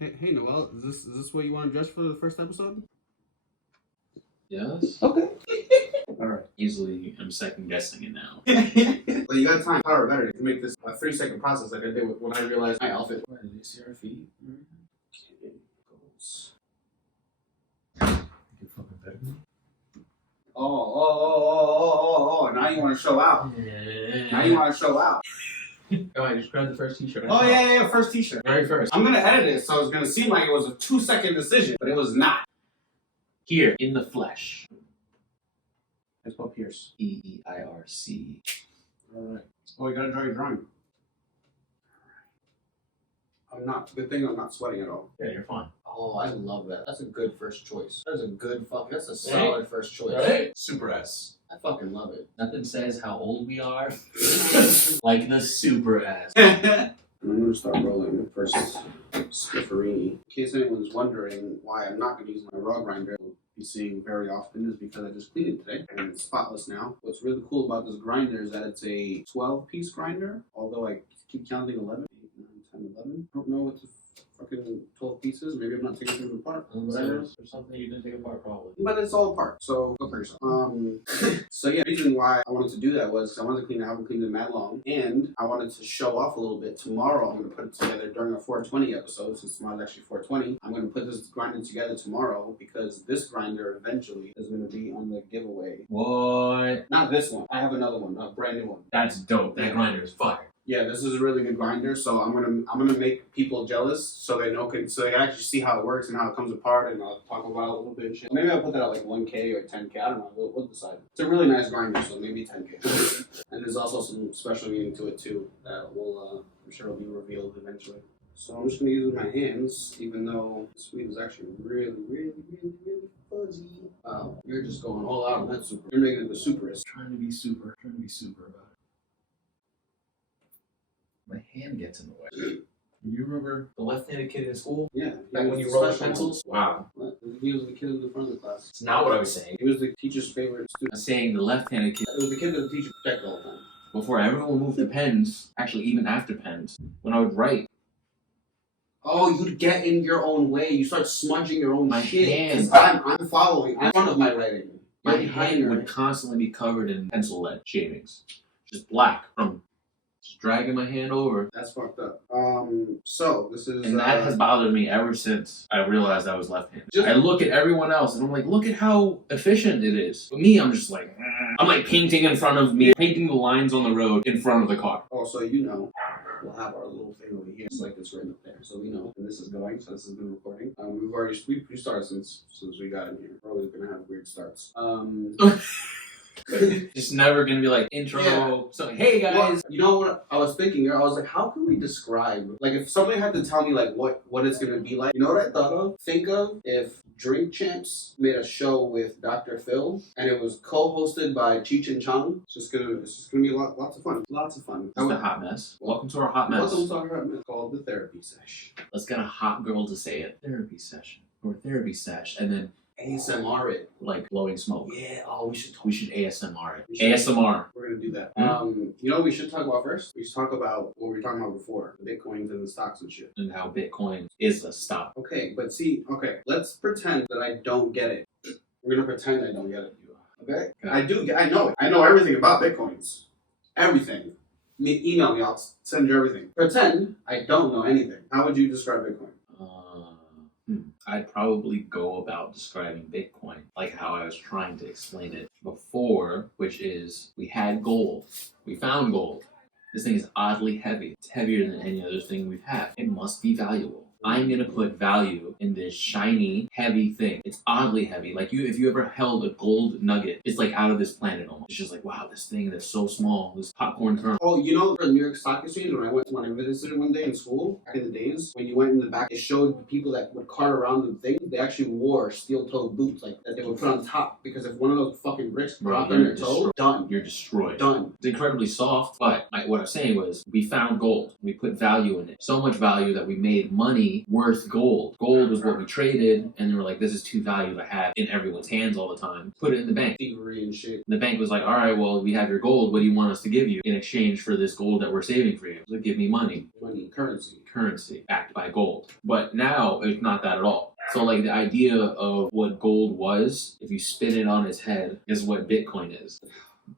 Hey, Noel, is this what you want to judge for the first episode? Yes. Okay. Alright. Easily, I'm second guessing it now. Well, you got time, power better to make this a 3-second process like I did when I realized my outfit. Why did you see our feet? Okay, goals. You fucking better than me? Oh, now you want to show out. Now you want to show out. Oh, I just grabbed the first t-shirt. Oh, yeah, first t-shirt. Very first. I'm going to edit it, so it's going to seem like it was a 2-second decision, but it was not. Here, in the flesh. Let's go Pierce. E-E-I-R-C. Alright. Oh, you got to draw your drawing. Good thing I'm not sweating at all. Yeah, you're fine. Oh, I love that. That's a good first choice. That's a solid first choice. Right? Super S. I fucking love it. Nothing says how old we are like the super S. I'm going to start rolling the first skifferini. In case anyone's wondering why I'm not going to use my raw grinder, you'll be seeing very often is because I just cleaned it today and it's spotless now. What's really cool about this grinder is that it's a 12-piece grinder, although I keep counting 11, 8, 9, 10, 11. I don't know what the fucking 12 pieces. Maybe I'm not taking them apart. Or something you didn't take apart, probably. But it's all apart, so go for yourself. So yeah, the reason why I wanted to do that was I wanted to clean it. I haven't cleaned it mad long, and I wanted to show off a little bit. Tomorrow, I'm going to put it together during a 420 episode, since tomorrow's actually 420. I'm going to put this grinder together tomorrow because this grinder eventually is going to be on the giveaway. What? Not this one. I have another one, a brand new one. That's dope. That grinder is fire. Yeah, this is a really good grinder, so I'm gonna make people jealous so they so they can actually see how it works and how it comes apart, and I'll talk about it a little bit and shit. Maybe I'll put that at like 1K or 10K. I don't know. We'll decide. It's a really nice grinder, so maybe 10K. And there's also some special meaning to it too that will I'm sure will be revealed eventually. So I'm just gonna use it with my hands, even though this weed is actually really fuzzy. Wow, you're just going all out on that super. You're making it the superest. Trying to be super about it. My hand gets in the way. You remember the left-handed kid in school? Yeah. Back when you rolled pencils? Wow. What? He was the kid in the front of the class. It's not what I was saying. He was the teacher's favorite student. I'm saying the left-handed kid. It was the kid that the teacher protected all the time. Before everyone moved to pens, actually even after pens, when I would write. Oh, you'd get in your own way. You start smudging your own shit. Hands. I'm following. I'm in front of my writing. My hand would constantly be covered in pencil lead shavings. Just black from just dragging my hand over. That's fucked up. So this is... And that has bothered me ever since I realized I was left-handed. Just- I look at everyone else and I'm like, look at how efficient it is. But me, I'm just like, I'm like painting in front of me, painting the lines on the road in front of the car. Oh, so you know, we'll have our little thing over here. It's like it's right up there. So we know. And this is going, so this has been recording. We started since we got in here. We're always going to have weird starts. Just never gonna be like intro. Yeah. So hey guys. Well, you know what I was thinking? I was like, how can we describe? Like, if somebody had to tell me like what it's gonna be like, you know what I thought of? Think of if Drink Champs made a show with Dr. Phil and it was co-hosted by Cheech and Chong. It's just gonna be lots of fun. Lots of fun. It's the hot mess. Welcome to our hot mess. Welcome to our hot mess called the Therapy Sesh. Let's get a hot girl to say it. Therapy session or therapy sesh, and then ASMR it. like blowing smoke. Yeah. Oh, we should ASMR it. We should. ASMR. We're gonna do that. Mm-hmm. You know what we should talk about first? We should talk about what we were talking about before, the Bitcoins and the stocks and shit. And how Bitcoin is a stock. Okay, but let's pretend that I don't get it. We're gonna pretend I don't get it. Okay? I know it. I know everything about Bitcoins. Everything. Email me, I'll send you everything. Pretend I don't know anything. How would you describe Bitcoin? I'd probably go about describing Bitcoin like how I was trying to explain it before, which is we had gold. We found gold. This thing is oddly heavy. It's heavier than any other thing we've had. It must be valuable. I'm gonna put value in this shiny, heavy thing. It's oddly heavy. Like if you ever held a gold nugget, it's like out of this planet almost. It's just like, wow, this thing that's so small, this popcorn kernel. Oh, you know the New York Stock Exchange, when I visited one day in school, back in the days, when you went in the back, it showed the people that would cart around the thing, they actually wore steel-toed boots like that they would put on top, because if one of those fucking bricks dropped on your toe, done. You're destroyed. Done. It's incredibly soft, but what I'm saying was we found gold. We put value in it. So much value that we made money money worth gold. Gold was what we traded, and they were like, this is too valuable to have in everyone's hands all the time. Put it in the bank. Thievery and shit. The bank was like, all right, well, we have your gold. What do you want us to give you in exchange for this gold that we're saving for you? So give me money. Money, currency. Currency backed by gold. But now it's not that at all. So like the idea of what gold was, if you spin it on its head, is what Bitcoin is.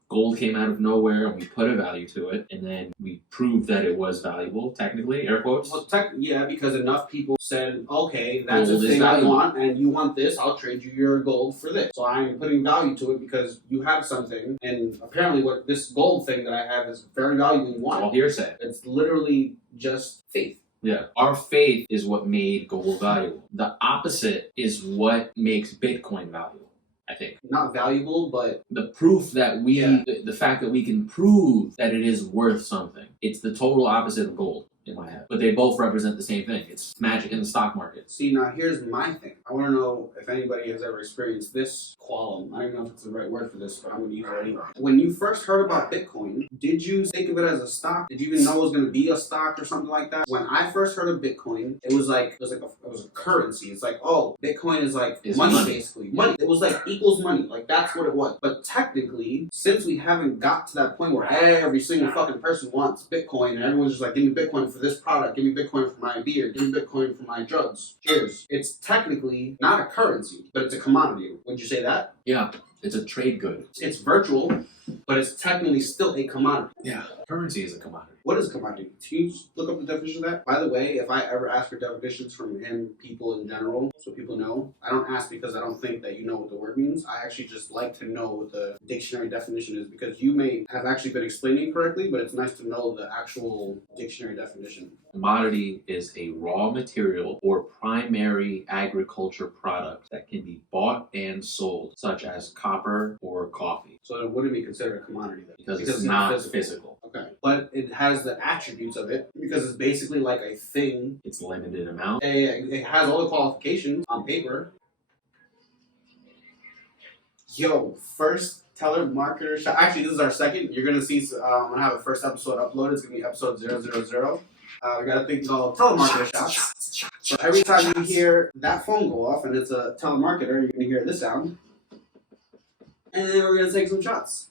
Gold came out of nowhere and we put a value to it, and then we proved that it was valuable, technically, air quotes. Well, yeah, because enough people said, okay, that's Gold the is thing I valuable. want, and you want this, I'll trade you your gold for this. So I'm putting value to it because you have something, and apparently what this gold thing that I have is very valuable and you It's all want. hearsay. It's literally just faith. Yeah. Our faith is what made gold valuable. The opposite is what makes Bitcoin valuable, I think. Not valuable, but The proof that we, Yeah. the fact that we can prove that it is worth something, it's the total opposite of gold in my head. But they both represent the same thing. It's magic in the stock market. see, now here's my thing. I want to know if anybody has ever experienced this qualm. I don't even know if it's the right word for this, but I'm going to use it anyway. When you first heard about Bitcoin, did you think of it as a stock? Did you even know it was going to be a stock or something like that? When I first heard of Bitcoin, it was a currency. It's like, oh, Bitcoin is like Is money, money. basically. Money. It was like equals money. Like that's what it was. But technically, since we haven't got to that point where every single fucking person wants Bitcoin and everyone's just like, give me Bitcoin for this product, give me Bitcoin for my beer, give me Bitcoin for my drugs. Cheers. It's technically not a currency, but it's a commodity. Would you say that? Yeah. It's a trade good. It's virtual, but it's technically still a commodity. Yeah. Currency is a commodity. What is a commodity? Can you just look up the definition of that? By the way, if I ever ask for definitions from people in general, so people know, I don't ask because I don't think that you know what the word means. I actually just like to know what the dictionary definition is because you may have actually been explaining it correctly, but it's nice to know the actual dictionary definition. Commodity is a raw material or primary agriculture product that can be bought and sold, such as copper or coffee, So it wouldn't be considered a commodity then? because it's not physical. Okay. But it has the attributes of it because it's basically like a thing. It's limited amount. It has all the qualifications on paper. Yo, first Telemarketer Shot. Actually, this is our second. You're going to see, I'm going to have a first episode uploaded. It's going to be episode 000. We got a thing called Telemarketer Shot. So every time you hear that phone go off and it's a telemarketer, you're going to hear this sound. And then we're going to take some shots.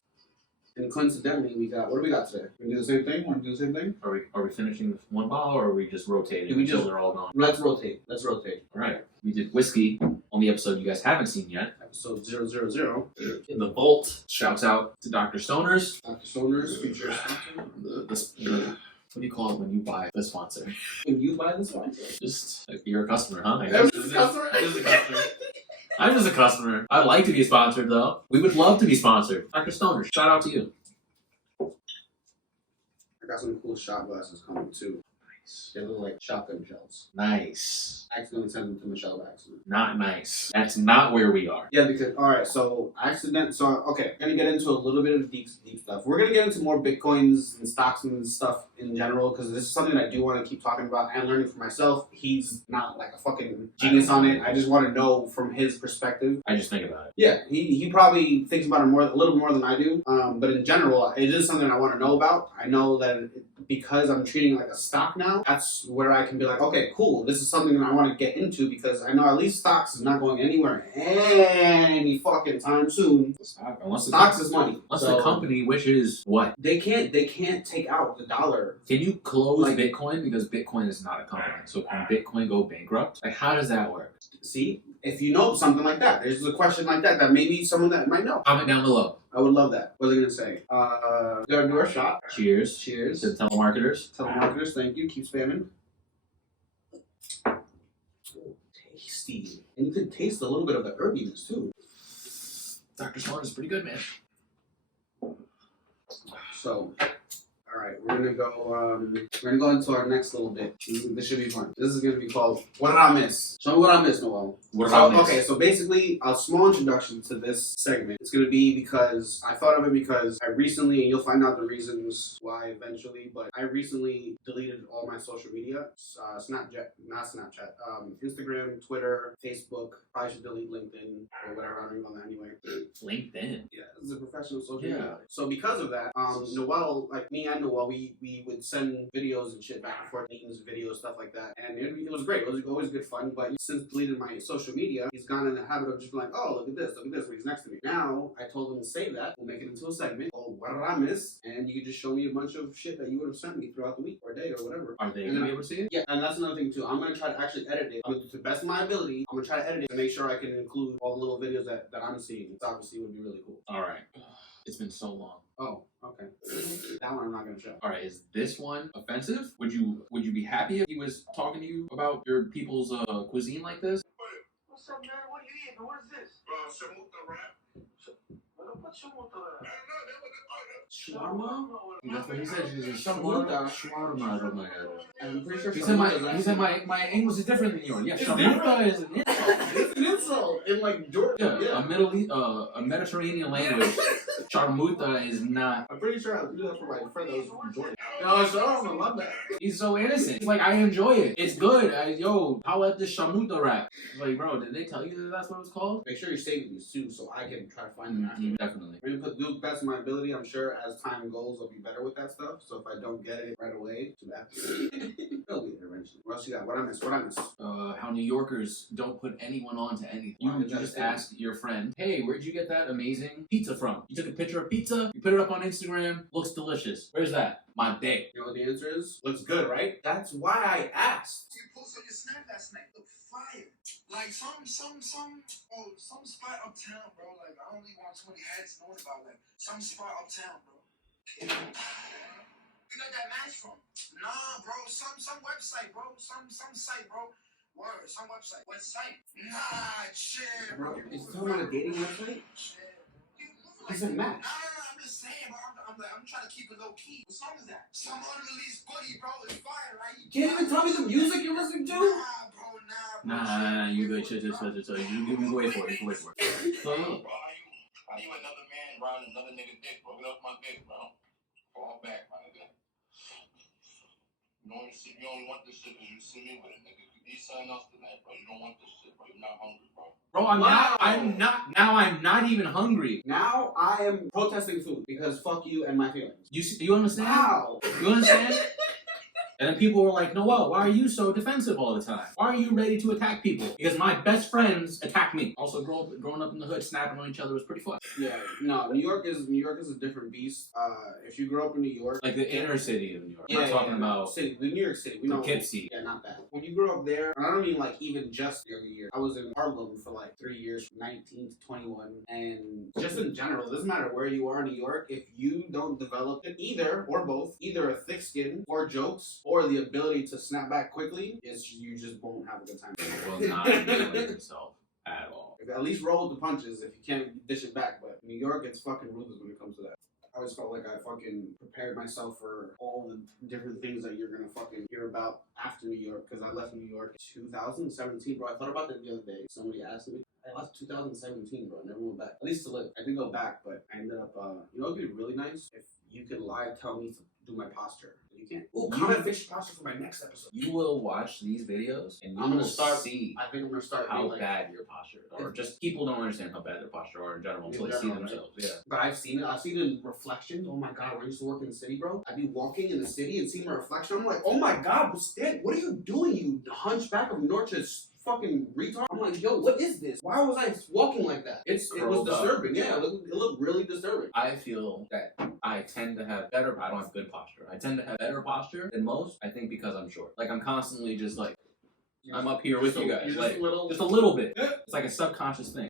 And coincidentally, what do we got today? We do the same thing? Want to do the same thing? Are we finishing with one bottle, or are we just rotating Do we until just- they're all gone? Let's rotate. All right. We did whiskey on the episode you guys haven't seen yet. Episode 000. In the vault. Shouts out to Dr. Stoners. Dr. Soners, future sponsor. What do you call it when you buy the sponsor? When you buy this one? Just like, you're a customer, huh? I I'm guess. just a customer. Just a customer. I'm just a customer. I'd like to be sponsored though. We would love to be sponsored. Dr. Stoners, shout out to you. I got some cool shot glasses coming too. Nice. They look like shotgun shells. Nice. I accidentally sent them to Michelle by accident. Not nice. That's not where we are. Yeah, because okay, gonna get into a little bit of deep stuff. We're gonna get into more Bitcoins and stocks and stuff in general because this is something that I do want to keep talking about and learning for myself. He's not like a fucking genius on it. I just want to know from his perspective. I just think about it. Yeah, he probably thinks about it a little more than I do. But in general, it is something I want to know about. I know that because I'm treating it like a stock now, that's where I can be like, okay, cool. This is something that I want to get into because I know at least stocks is not going anywhere any fucking time soon. Stocks is money. Unless So the company wishes what? they can't take out the dollar. Can you close Like- Bitcoin? Because Bitcoin is not a company. So can Bitcoin go bankrupt? Like, how does that work? See, if you know something like that, there's a question like that maybe someone that might know. Comment down below. I would love that. What are they gonna say? Gotta do our shot. Cheers. Cheers. To the telemarketers. Telemarketers, thank you. Keep spamming. Tasty. And you can taste a little bit of the herbiness too. Dr. Swan is pretty good, man. So, all right, we're gonna go into our next little bit. This should be fun. This is gonna be called "What Did I Miss?" Show me what I missed, Noel. What about this? Okay, so basically, a small introduction to this segment. It's gonna be because I thought of it because I recently, and you'll find out the reasons why eventually, but I recently deleted all my social media, Instagram, Twitter, Facebook. Probably should delete LinkedIn or whatever. I don't even on that anyway. LinkedIn. Yeah, this is a professional social Yeah. media. So because of that, Noel, like me and Noel well, we would send videos and shit back and forth, meetings, videos, stuff like that, and it was great. It was always good fun. But since deleting my social media, he's gone in the habit of just being like, oh, look at this, when he's next to me. Now I told him to save that. We'll make it into a segment called YERRRRR, and you can just show me a bunch of shit that you would have sent me throughout the week or day or whatever. Are they gonna be able to see it? Yeah, and that's another thing too. I'm gonna try to actually edit it. I'm gonna, to the best of my ability, I'm gonna try to edit it and make sure I can include all the little videos that I'm seeing. It's obviously would be really cool. All right. It's been so long. Oh, okay. That one I'm not gonna show. All right, is this one offensive? Would you be happy if he was talking to you about your people's cuisine like this? What's up, man? What are you eating? What is this? Shamuta wrap. What shamuta wrap? Shawarma? That's what he said. He said Shamuta. shawarma. Oh my god. I'm pretty sure He said my English is different than yours. Yeah, shamuta is an insult. It's an insult in like Georgia. Yeah, a Mediterranean language. Sharmuta is not. I'm pretty sure I do that for my friend that was from Georgia. No, shawarma, I love that. He's so innocent. He's like, I enjoy it. It's good. Yo, how about this shamuta wrap? He's like, bro, did they tell you that that's what it's called? Make sure you save these too, so I can try to find them after. Definitely. I'm gonna do the best of my ability. I'm sure as time goes, I'll be better with that stuff. So if I don't get it right away, too bad. They'll be there eventually. What else you got? What I miss? How New Yorkers don't put anyone onto anything. You just ask your friend, hey, where'd you get that amazing pizza from? You took a picture of pizza, you put it up on Instagram, looks delicious. Where's that? My day. You know what the answer is? Looks good, right? That's why I asked. You posted on your snap last night. Look fire. Like some spot uptown, bro. Like I don't really want too many heads knowing about that. Some spot uptown, bro. You got that match from? Nah, bro. Some website, bro. Some site, bro. Word, some website. What site? Nah, shit, bro. Is talking about a dating website? It's a match. Nah, I'm just saying, bro. I'm trying to keep it low key. What song is that? Some unreleased buddy, bro. It's fire, right? You can't even tell me the music you're listening to? Nah, bro. Nah, you go, chill. You can wait for it. Bro, how you another man riding another nigga dick, bro? Get off my dick, bro. Fall back, my nigga. You only want this shit because you see me with it, nigga. You eat something else tonight, bro. You don't want this shit, bro. You're not hungry, bro. Bro, I'm not even hungry. Now I am protesting food because fuck you and my feelings. You understand? Wow. You understand? And then people were like, Noel, why are you so defensive all the time? Why are you ready to attack people? Because my best friends attack me. Also, growing up in the hood, snapping on each other was pretty fun. Yeah, no, New York is a different beast. If you grew up in New York, like the inner city of New York. Yeah, I'm talking about city, the New York City. We know Poughkeepsie. Yeah, not that. When you grew up there, and I don't mean like even just younger years. I was in Harlem for like 3 years, from 19 to 21, and just in general, it doesn't matter where you are in New York. If you don't develop it, either or both, either a thick skin or jokes or the ability to snap back quickly, you just won't have a good time. Will not enjoy yourself at all. At least roll with the punches if you can't dish it back. But New York, it's fucking ruthless when it comes to that. I always felt like I fucking prepared myself for all the different things that you're gonna fucking hear about after New York, because I left New York in 2017, bro. I thought about that the other day. Somebody asked me. I left 2017, bro. I never went back. At least to live. I did go back, but I ended up, you know, it'd be really nice if you could live tell me to do my posture. You can't. Oh, comment fish posture for my next episode. You will watch these videos and I'm gonna start. See I think I'm gonna start how like, bad your posture, or just people don't understand how bad their posture are in general until they see themselves. Right? Yeah. But I've seen it. I've seen it in reflection. Oh my god, when I used to work in the city, bro, I'd be walking in the city and seeing my reflection. I'm like, oh my god, what are you doing, you hunchback of Norwich fucking retard? I'm like, yo, what is this? Why was I walking like that? It was disturbing. Yeah, it looked really disturbing. I feel that I tend to have better. I don't have good posture. I tend to have better posture than most. I think because I'm short. Like I'm constantly just like I'm up here with you guys. Just like just a little bit. It's like a subconscious thing.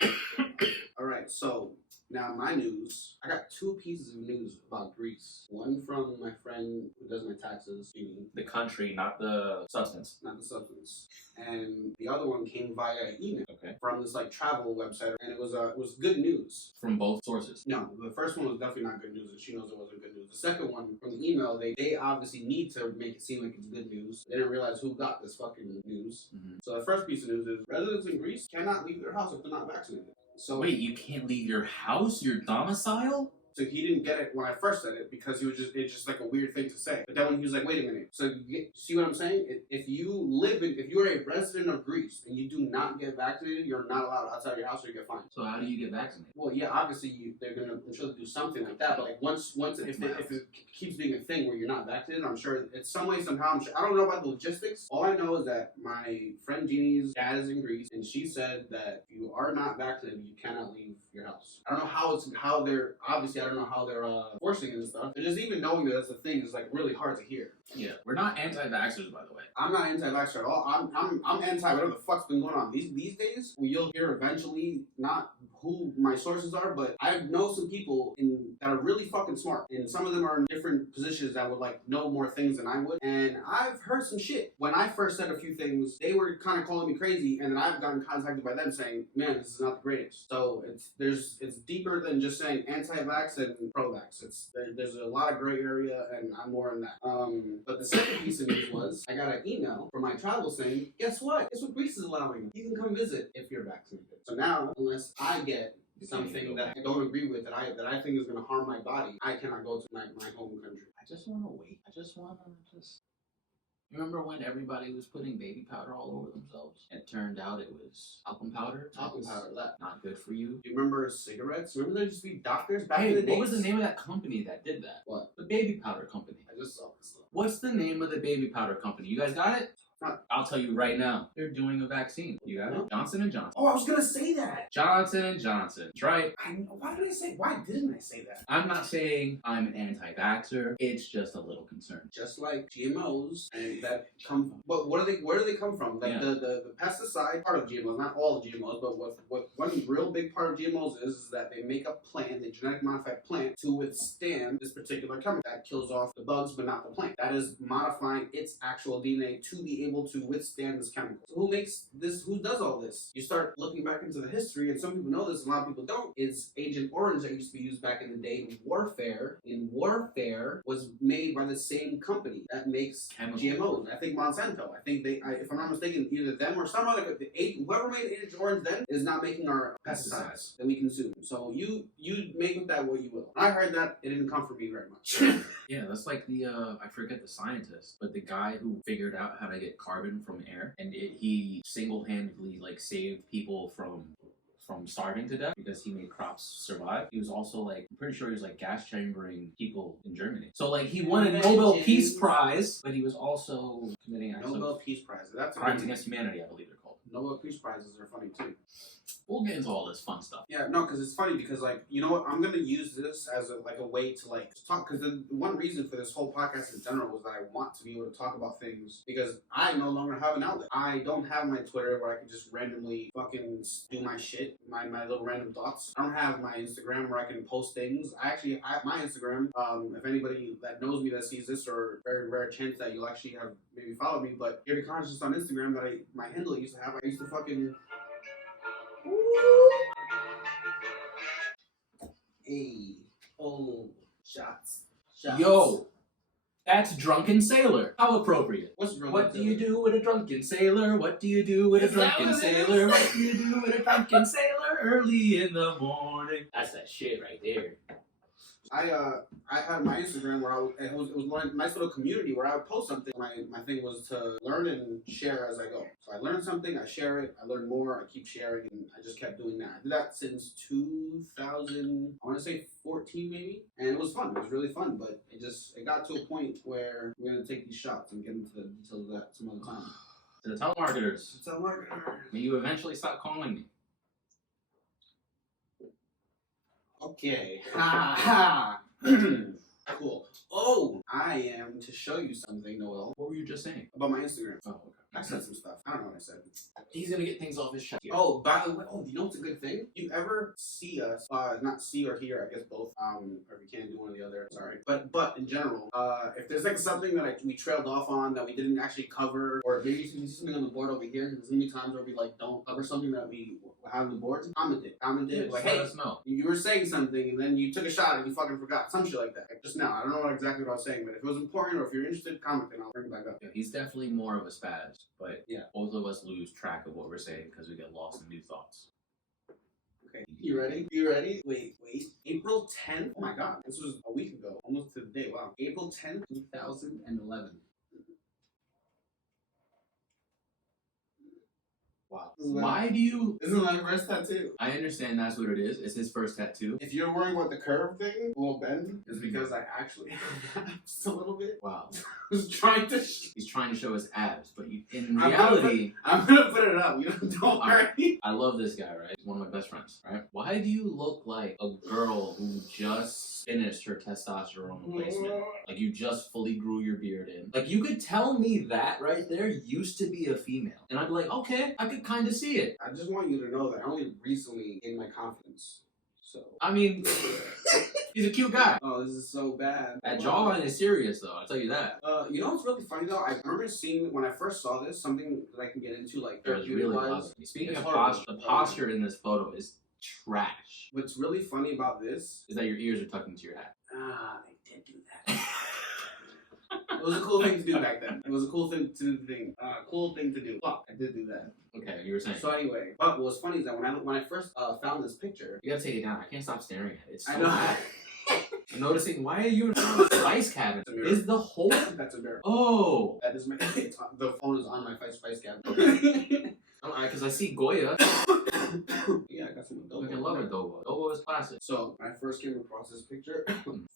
All right, so now my news. I got 2 pieces of news about Greece. One from my friend who does my taxes, Amy. The country, not the substance. Not the substance. And the other one came via email. Okay. From this like travel website, and it was good news. From both sources. No, the first one was definitely not good news, and she knows it wasn't good news. The second one from the email, they obviously need to make it seem like it's good news. They didn't realize who got this fucking news. Mm-hmm. So the first piece of news is residents in Greece cannot leave their house if they're not vaccinated. So wait, you can't leave your house, your domicile? So he didn't get it when I first said it because it's just like a weird thing to say. But then when he was like, wait a minute. So see what I'm saying? If you're a resident of Greece and you do not get vaccinated, you're not allowed outside your house or you get fined. So how do you get vaccinated? Well, yeah, obviously I'm sure they'll do something like that. But like once if it keeps being a thing where you're not vaccinated, I'm sure it's some way somehow. I don't know about the logistics. All I know is that my friend Jeannie's dad is in Greece, and she said that if you are not vaccinated, you cannot leave your house. I don't know how they're obviously I don't know how they're forcing it and stuff. And just even knowing that that's the thing is like really hard to hear. Yeah, we're not anti-vaxxers, by the way. I'm not anti-vaxxer at all. I'm anti whatever the fuck's been going on these days. You'll hear eventually not who my sources are, but I know some people that are really fucking smart, and some of them are in different positions that would like know more things than I would. And I've heard some shit. When I first said a few things, they were kind of calling me crazy, and then I've gotten contacted by them saying, "Man, this is not the greatest." So it's deeper than just saying anti-vax and pro-vax. There's a lot of gray area, and I'm more in that. But the second piece of news was I got an email from my travel saying, guess what? Guess what Greece is allowing? You can come visit if you're vaccinated. So now, unless I get something that I don't agree with, that I think is going to harm my body, I cannot go to my home country. I just want to wait. Remember when everybody was putting baby powder all over themselves? It turned out it was talcum powder. Talcum powder, that. Not good for you. Do you remember cigarettes? Remember there used to be doctors back Hey, in the day? what was the name of that company that did that? What? The baby powder company. I just saw this stuff. What's the name of the baby powder company? You guys got it? I'll tell you right now. They're doing a vaccine. You got it? Johnson & Johnson. Oh, I was going to say that. Johnson & Johnson. That's right. Why didn't I say that? I'm not saying I'm an anti-vaxxer. It's just a little concern. Just like GMOs and that come from. But where do they come from? Like the pesticide part of GMOs, not all the GMOs, but what one real big part of GMOs is that they make a plant, a genetic modified plant, to withstand this particular chemical that kills off the bugs but not the plant. That is modifying its actual DNA to be able to withstand this chemical. So who makes this? Who does all this? You start looking back into the history, and some people know this, a lot of people don't. It's Agent Orange that used to be used back in the day in warfare. Warfare was made by the same company that makes GMOs. I think Monsanto. I think if I'm not mistaken, either them or some other. Whoever made Agent Orange then is not making our pesticides that we consume. So you make with that what you will. I heard that it didn't come from me very much. Yeah, that's like the I forget the scientist, but the guy who figured out how to get carbon from air, and he single-handedly like saved people from starving to death because he made crops survive. He was also like, I'm pretty sure he was like gas chambering people in Germany. So like he won a Nobel Peace Prize, but he was also committing acts Nobel Peace Prize. That's crimes against humanity, I believe they're called. Nobel Peace Prizes are funny too. We'll get into all this fun stuff. Yeah, no, because it's funny because like, you know what, I'm gonna use this as a way to like talk, because the one reason for this whole podcast in general was that I want to be able to talk about things because I no longer have an outlet. I don't have my Twitter where I can just randomly fucking do my shit, my little random thoughts. I don't have my Instagram where I can post things. I have my Instagram. If anybody that knows me that sees this, or very rare chance that you'll actually have maybe followed me, but you're the conscious on Instagram that my handle I used to have. I used to fucking. Hey, oh, shots. Yo, that's Drunken Sailor. How appropriate. What's drunken What do sailor? you do with a drunken sailor? What do you do with a drunken sailor? What do you do with a drunken sailor early in the morning? That's that shit right there. I had my Instagram where it was a nice little community where I would post something. My thing was to learn and share as I go. So I learned something, I share it, I learn more, I keep sharing, and I just kept doing that. I did that since 2000, I want to say 14 maybe, and it was fun. It was really fun, but it got to a point where we're gonna take these shots and get into the details of that some other time. To the telemarketers. May you eventually stop calling me. Okay. Ha ha. Cool. Oh, I am to show you something, Noel. What were you just saying? About my Instagram. Oh, okay. I said some stuff. I don't know what I said. He's gonna get things off his chest. Oh, by the way, you know what's a good thing? You ever see us, not see or hear, I guess both, or if you can't do one or the other, sorry. But in general, if there's like something that we trailed off on that we didn't actually cover, or maybe you see something on the board over here, there's gonna be times where we like don't cover something that we have on the board, comment it, like, hey, let us know. you were saying something and then you took a shot and you fucking forgot, some shit like that. Like just now, I don't know exactly what I was saying, but if it was important or if you're interested, comment and I'll bring it back up. Yeah, he's definitely more of a spaz, but yeah, both of us lose track of what we're saying because we get lost in new thoughts. Okay. You ready? You ready? Wait. April 10th? Oh my god. This was a week ago. Almost to the day. Wow. April 10th, 2011. Wow. Isn't Why do you... This is my first tattoo. I understand that's what it is. It's his first tattoo. If you're worrying about the curve thing, a little bend, is because I actually have just a little bit. Wow. I was trying to... He's trying to show his abs, but in reality... I'm gonna put it up. You don't worry. I love this guy, right? He's one of my best friends, right? Why do you look like a girl who just finished her testosterone replacement? Like you just fully grew your beard in. Like you could tell me that right there used to be a female. And I'd be like, okay, I could kind of see it. I just want you to know that I only recently gained my confidence. So... I mean, he's a cute guy. Oh, this is so bad. That jawline is serious though, I'll tell you that. You know what's really funny though? I remember seeing, when I first saw this, something that I can get into, like, It was really wise. awesome. Speaking It's of horrible. posture, the posture in this photo is trash. What's really funny about this... Is that your ears are tucked into your hat. Ah, they did do that. It was a cool thing to do back then. It was a cool thing to do. Cool thing to do. Fuck, I did do that. Okay, you were saying. So anyway, but what's funny is that when I first found this picture, You gotta take it down. I can't stop staring at it. It's so I know. bad. I'm noticing, why are you in front of the spice cabinet? It's a mirror. Is the whole... That's a mirror. Oh! That is my. The phone is on my spice cabinet. Okay. Because I see Goya. Yeah, I got some We adobo. can love Adobo. Adobo is classic. So when I first came across this picture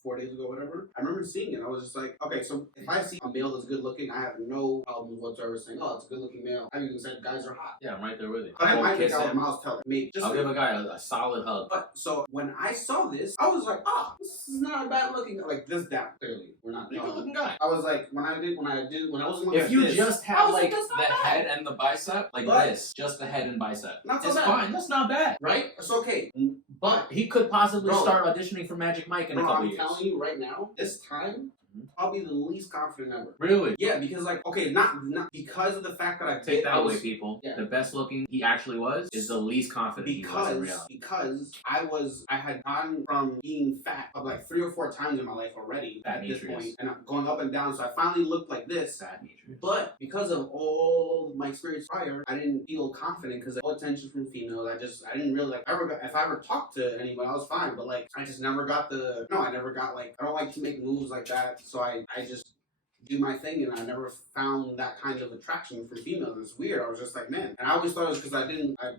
4 days ago, whatever, I remember seeing it. I was just like, okay, so if I see a male that's good looking, I have no problem whatsoever saying, oh, it's a good looking male. I've even said guys are hot. Yeah, I'm right there with you. But I I'll might kiss make out a him. mouse teller. Maybe. Just I'll give a guy a solid hug. But so when I saw this, I was like, ah, this is not a bad looking. Like this down clearly, we're not. You're a good looking guy. I was like, when I was looking If at you this, just I had was like that's the not bad. head and the bicep, like But- this, just the head and bicep, Not so it's bad. fine. That's not bad. Right? It's okay. But He could possibly Bro. start auditioning for Magic Mike in a bro, couple I'm years. telling you right now, this time, probably the least confident ever. Really? Yeah, because like, okay, not because of the fact that I Take that I away, was- people. Yeah. The best looking he actually was is the least confident he was in reality. Because I had gone from being fat of like 3 or 4 times in my life already Fat at this Demetrius. point, and I'm going up and down. So I finally looked like this. Sad nature. But because of all my experience prior, I didn't feel confident because all attention from females. I didn't really like. If I ever talked to anyone, I was fine. But like, I just never got I never got like. I don't like to make moves like that. So I just do my thing, and I never found that kind of attraction from females. It's weird. I was just like, man. And I always thought it was because I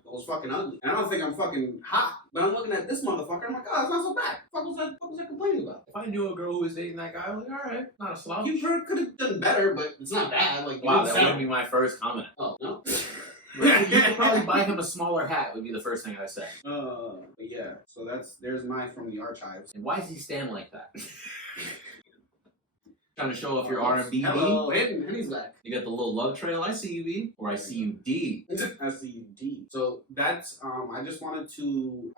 was fucking ugly. And I don't think I'm fucking hot. But I'm looking at this motherfucker. I'm like, oh, it's not so bad. What was I complaining about? If I knew a girl who was dating that guy, I'm like, alright, not a slouch. You could have done better, but it's not bad. Like, you Wow, didn't that sound- wouldn't be my first comment. Oh no. You could probably buy him a smaller hat would be the first thing I say. But yeah, so there's my from the archives. And why does he stand like that? Trying to show off your R&B. Hello, and he's back. You got the little love trail. I see you, B. Or I see you, D. I see you, D. So that's I just wanted to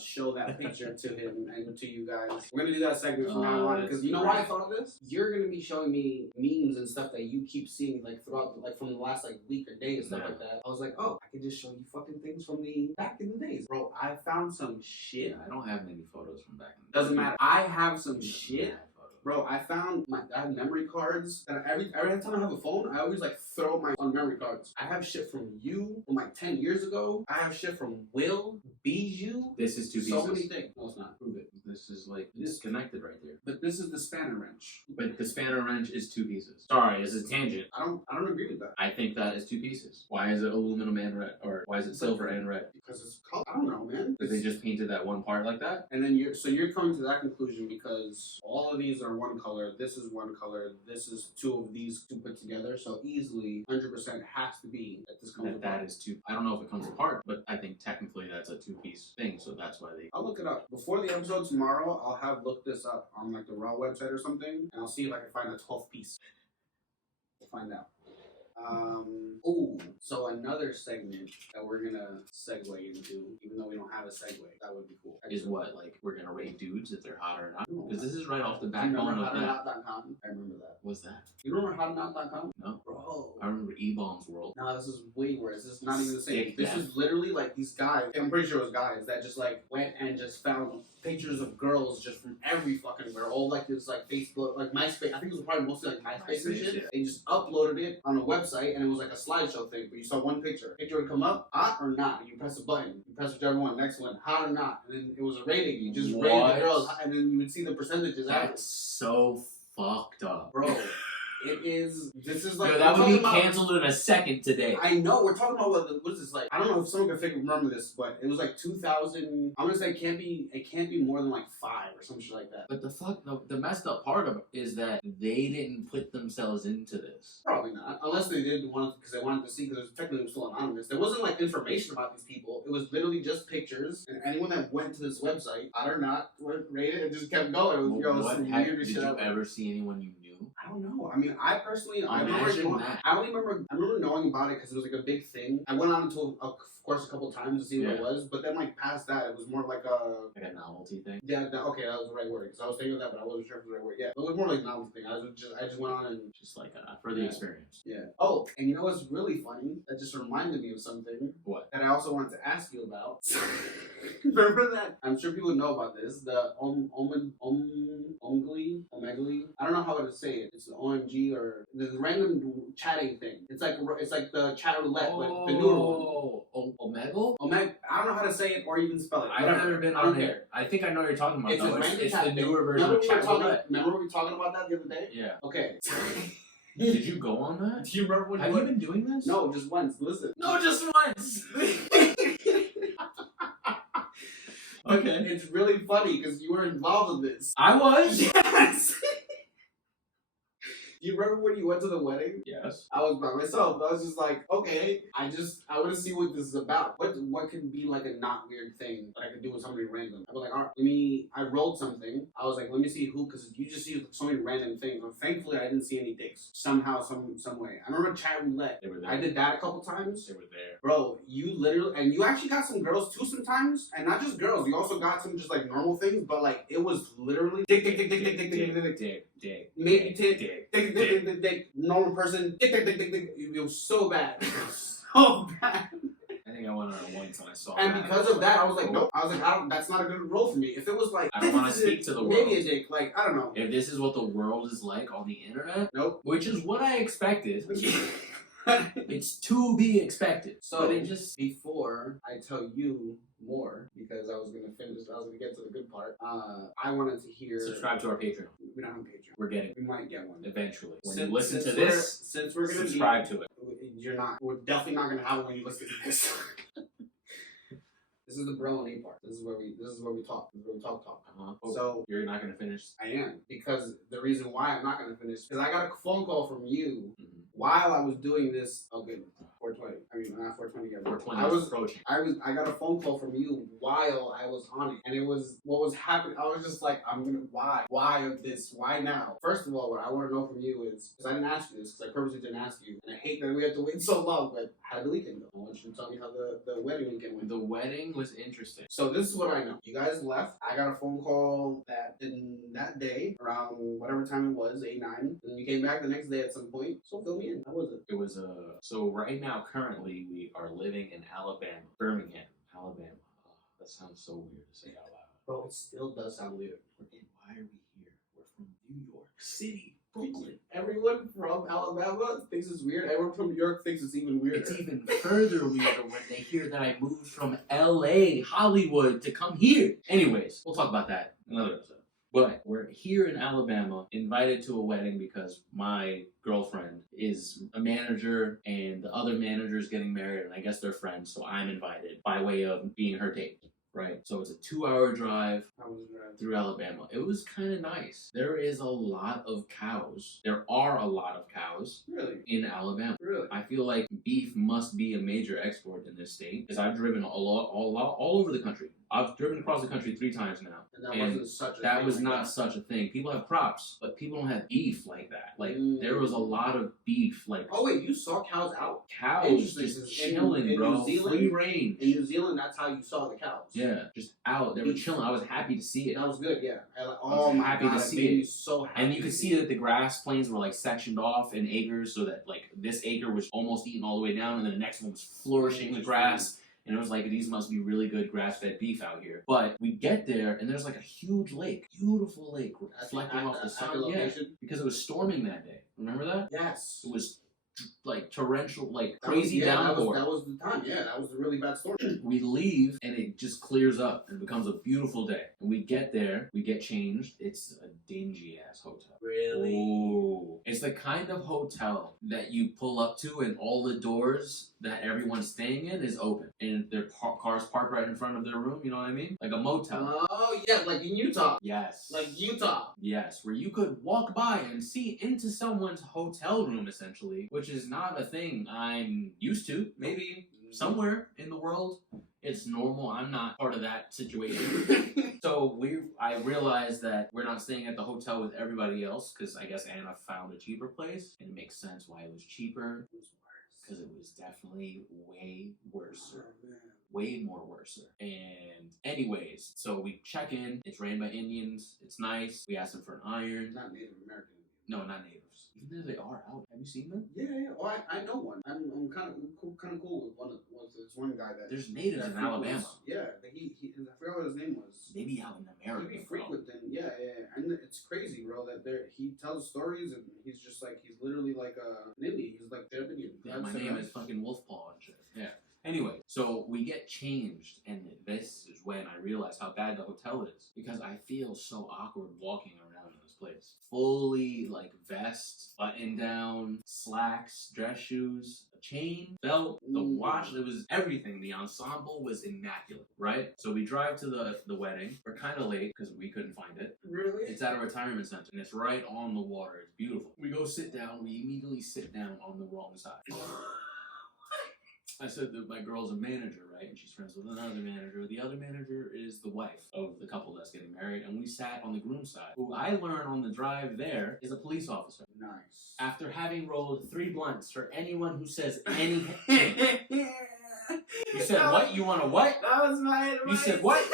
show that picture to him and to you guys. We're gonna do that segment from now on because you know why I thought of this? You're gonna be showing me memes and stuff that you keep seeing like throughout like from the last like week or day and stuff like that. I was like, oh, I could just show you fucking things from the back in the days, bro. I found some shit. Yeah, I don't have many photos from back in the day. Doesn't matter. I have some shit. Yeah. Bro, I have memory cards that every time I have a phone, I always like throw my on memory cards. I have shit from you from like 10 years ago. I have shit from Will, Bijou. This is 2 pieces. So many things. No, it's not. Prove it. This is like disconnected right there. But this is the spanner wrench. But the spanner wrench is 2 pieces. Sorry, this is a tangent. I don't agree with that. I think that is 2 pieces. Why is it aluminum and red? Or why is it silver and red? Because it's color. I don't know, man. Because they just painted that one part like that? And then you're coming to that conclusion because all of these are one color. This is one color. This is 2 of these 2 put together. So easily 100% has to be that this comes apart. That is 2. I don't know if it comes apart, but I think technically that's a 2-piece thing. So that's why they. I'll look it up. Before the episode tomorrow, I'll have looked this up on like the Raw website or something, and I'll see if I can find a 12th piece. We'll find out. So another segment that we're gonna segue into, even though we don't have a segue, that would be cool. Is what? Like, we're going to rate dudes if they're hot or not? No. Because this is right off the Do you backbone remember of that. hotandout.com? I remember that. What's that? You remember hotandout.com? No. Bro. I remember E-Bomb's World. No, this is way worse. This is not even the same. Stick This that. is literally like these guys, and I'm pretty sure it was guys, that just like went and just found pictures of girls just from every fucking where. All like this like Facebook, like MySpace. I think it was probably mostly like MySpace and MySpace, shit. yeah. They just uploaded it on a website website, and it was like a slideshow thing, but you saw one picture. Picture would come up, hot or not, and you press a button. You press whichever one, next one, hot or not, and then it was a rating. You just rated the girls, and then you would see the percentages. That's so fucked up, bro. It is. This is like. Yo, that would be canceled in a second today. I know. We're talking about what is this like? I don't know if someone can remember this, but it was like 2000. I'm gonna say it can't be more than like 5 or some shit like that. But the messed up part of it is that they didn't put themselves into this. Probably not, unless they did want to, because they wanted to see, because technically it was still anonymous. There wasn't like information about these people. It was literally just pictures, and anyone that went to this website, I or not, rated it, just kept going. It was Did you ever see anyone you knew? I don't know. I mean, I personally, I remember knowing about it because it was like a big thing. I went on to, of course, a couple times to see what it was, but then like past that, it was more like a novelty thing. Yeah, okay, that was the right word, because I was thinking of that, but I wasn't sure if it was the right word. Yeah, it was more like a novelty thing. I just went on and just like for the experience. Yeah. Oh, and you know what's really funny? That just reminded me of something. What? That I also wanted to ask you about. Remember that? I'm sure people know about this. The Omegle. I don't know how to say it. It's the OMG or the random chatting thing. It's like the chat roulette, but the newer one. Omegle? I don't know how to say it or even spell it. I've never been on there. I think I know what you're talking about. It's the newer version of chat roulette. Remember we were talking about that the other day? Yeah. Okay. Did you go on that? Do you remember when Have you been doing this? No, just once. Listen. No, just once. Okay. It's really funny because you were involved in this. I was? Yes! You remember when you went to the wedding? Yes. I was by myself. I was just like, okay, I want to see what this is about. What can be like a not weird thing that I could do with somebody random? I was like, all right, I rolled something. I was like, let me see who, because you just see so many random things. And thankfully, I didn't see any dicks. Somehow, some way. I remember chat roulette. They were there. I did that a couple times. They were there. Bro, you literally, and you actually got some girls too sometimes, and not just girls, you also got some just like normal things, but like it was literally dick, maybe dick, normal person, dick. It was so bad. So bad. I think I went on it once and I saw and because of that, I was like, nope. I was like, that's not a good role for me. If it was like, I don't want to speak to the world. Maybe a dick, like, I don't know. If this is what the world is like on the internet, nope. Which is what I expected. It's to be expected. So before I tell you more, because I was gonna get to the good part. I wanted to hear. Subscribe to our Patreon. We don't have a Patreon. We might get one eventually. When you listen to this, since we're gonna subscribe to it. We're definitely not gonna have one when you listen to this. This is the bro and A part. This is where we talk. This is where we talk. So you're not gonna finish. I am, because the reason why I'm not gonna finish, because I got a phone call from you while I was doing this. Oh good, 420. I mean not 420 yet. 420 was approaching. I got a phone call from you while I was on it, and it was what was happening. I was just like, why of this? Why now? First of all, what I want to know from you is, because I didn't ask you this, because I purposely didn't ask you, and I hate that we had to wait so long. But how did the weekend go? I want you to tell me how the wedding weekend went. The wedding was interesting. So this is what I know. You guys left. I got a phone call that day around whatever time it was, 8, 9. And then you came back the next day at some point. So fill me in. How was it? It was so right now currently we are living in Alabama, Birmingham, Alabama. Oh, that sounds so weird to say out loud. Bro, it still does sound weird. And why are we here? We're from New York City, Brooklyn. Everyone from Alabama thinks it's weird. Everyone from New York thinks it's even weirder. It's even further weirder when they hear that I moved from LA, Hollywood, to come here. Anyways, we'll talk about that in another episode. But we're here in Alabama, invited to a wedding because my girlfriend is a manager and the other manager is getting married, and I guess they're friends, so I'm invited by way of being her date. Right, so it's a 2-hour drive through Alabama. It was kind of nice. There is a lot of cows. There are a lot of cows. Really? In Alabama. Really? I feel like beef must be a major export in this state, because I've driven all over the country. I've driven across the country 3 times now. And that wasn't such a thing. That was not such a thing. People have crops, but people don't have beef like that. Like, there was a lot of beef. Like, oh, wait, you saw cows out? Cows just chilling, in bro. New Zealand, free range. In New Zealand, that's how you saw the cows. Yeah, just out. They were chilling. I was happy to see it. That was good, yeah. I was happy to see it. So happy. And you could see that the grass plains were like sectioned off in acres, so that like this acre was almost eaten all the way down, and then the next one was flourishing the grass. And it was like, these must be really good grass-fed beef out here. But we get there, and there's like a huge lake, beautiful lake, reflecting off the sun. Yeah, because it was storming that day. Remember that? Yes. It was like torrential, like crazy that downpour. That was the time. Yeah, that was a really bad storm. We leave and it just clears up and becomes a beautiful day. And we get there, we get changed. It's a dingy ass hotel. Really? Oh, it's the kind of hotel that you pull up to and all the doors that everyone's staying in is open and their cars parked right in front of their room. You know what I mean? Like a motel. Oh yeah, like in Utah. Yes. Like Utah. Yes, where you could walk by and see into someone's hotel room, essentially, which is not a thing I'm used to. Maybe somewhere in the world it's normal. I'm not part of that situation. So I realized that we're not staying at the hotel with everybody else because I guess Anna found a cheaper place, and it makes sense why it was cheaper. Because it was definitely way worse. Way more worse. And anyways, so we check in. It's ran by Indians. It's nice. We asked them for an iron. Not Native American. No, not natives. Even though they are out. Have you seen them? Yeah. Oh, I know one. I'm kind of cool with this one guy that. There's natives in Alabama. Yeah, he I forgot what his name was. Maybe out in America. He be frequent then. Yeah, and it's crazy, bro. That he tells stories and he's just like he's literally like an Indian. He's like they're Indian. Yeah, my name is fucking Wolfpaw and shit. Yeah. Anyway, so we get changed, and this is when I realize how bad the hotel is because I feel so awkward walking around in this place. Fully like vest, button down, slacks, dress shoes, a chain, belt, the watch. It was everything. The ensemble was immaculate, right? So we drive to the wedding. We're kind of late because we couldn't find it. Really? It's at a retirement center, and it's right on the water. It's beautiful. We go sit down. We immediately sit down on the wrong side. I said that my girl's a manager, right? And she's friends with another manager. The other manager is the wife of the couple that's getting married. And we sat on the groom's side, who I learned on the drive there is a police officer. Nice. After having rolled 3 blunts for anyone who says anything. You said what? You want a what? That was my advice. You said what?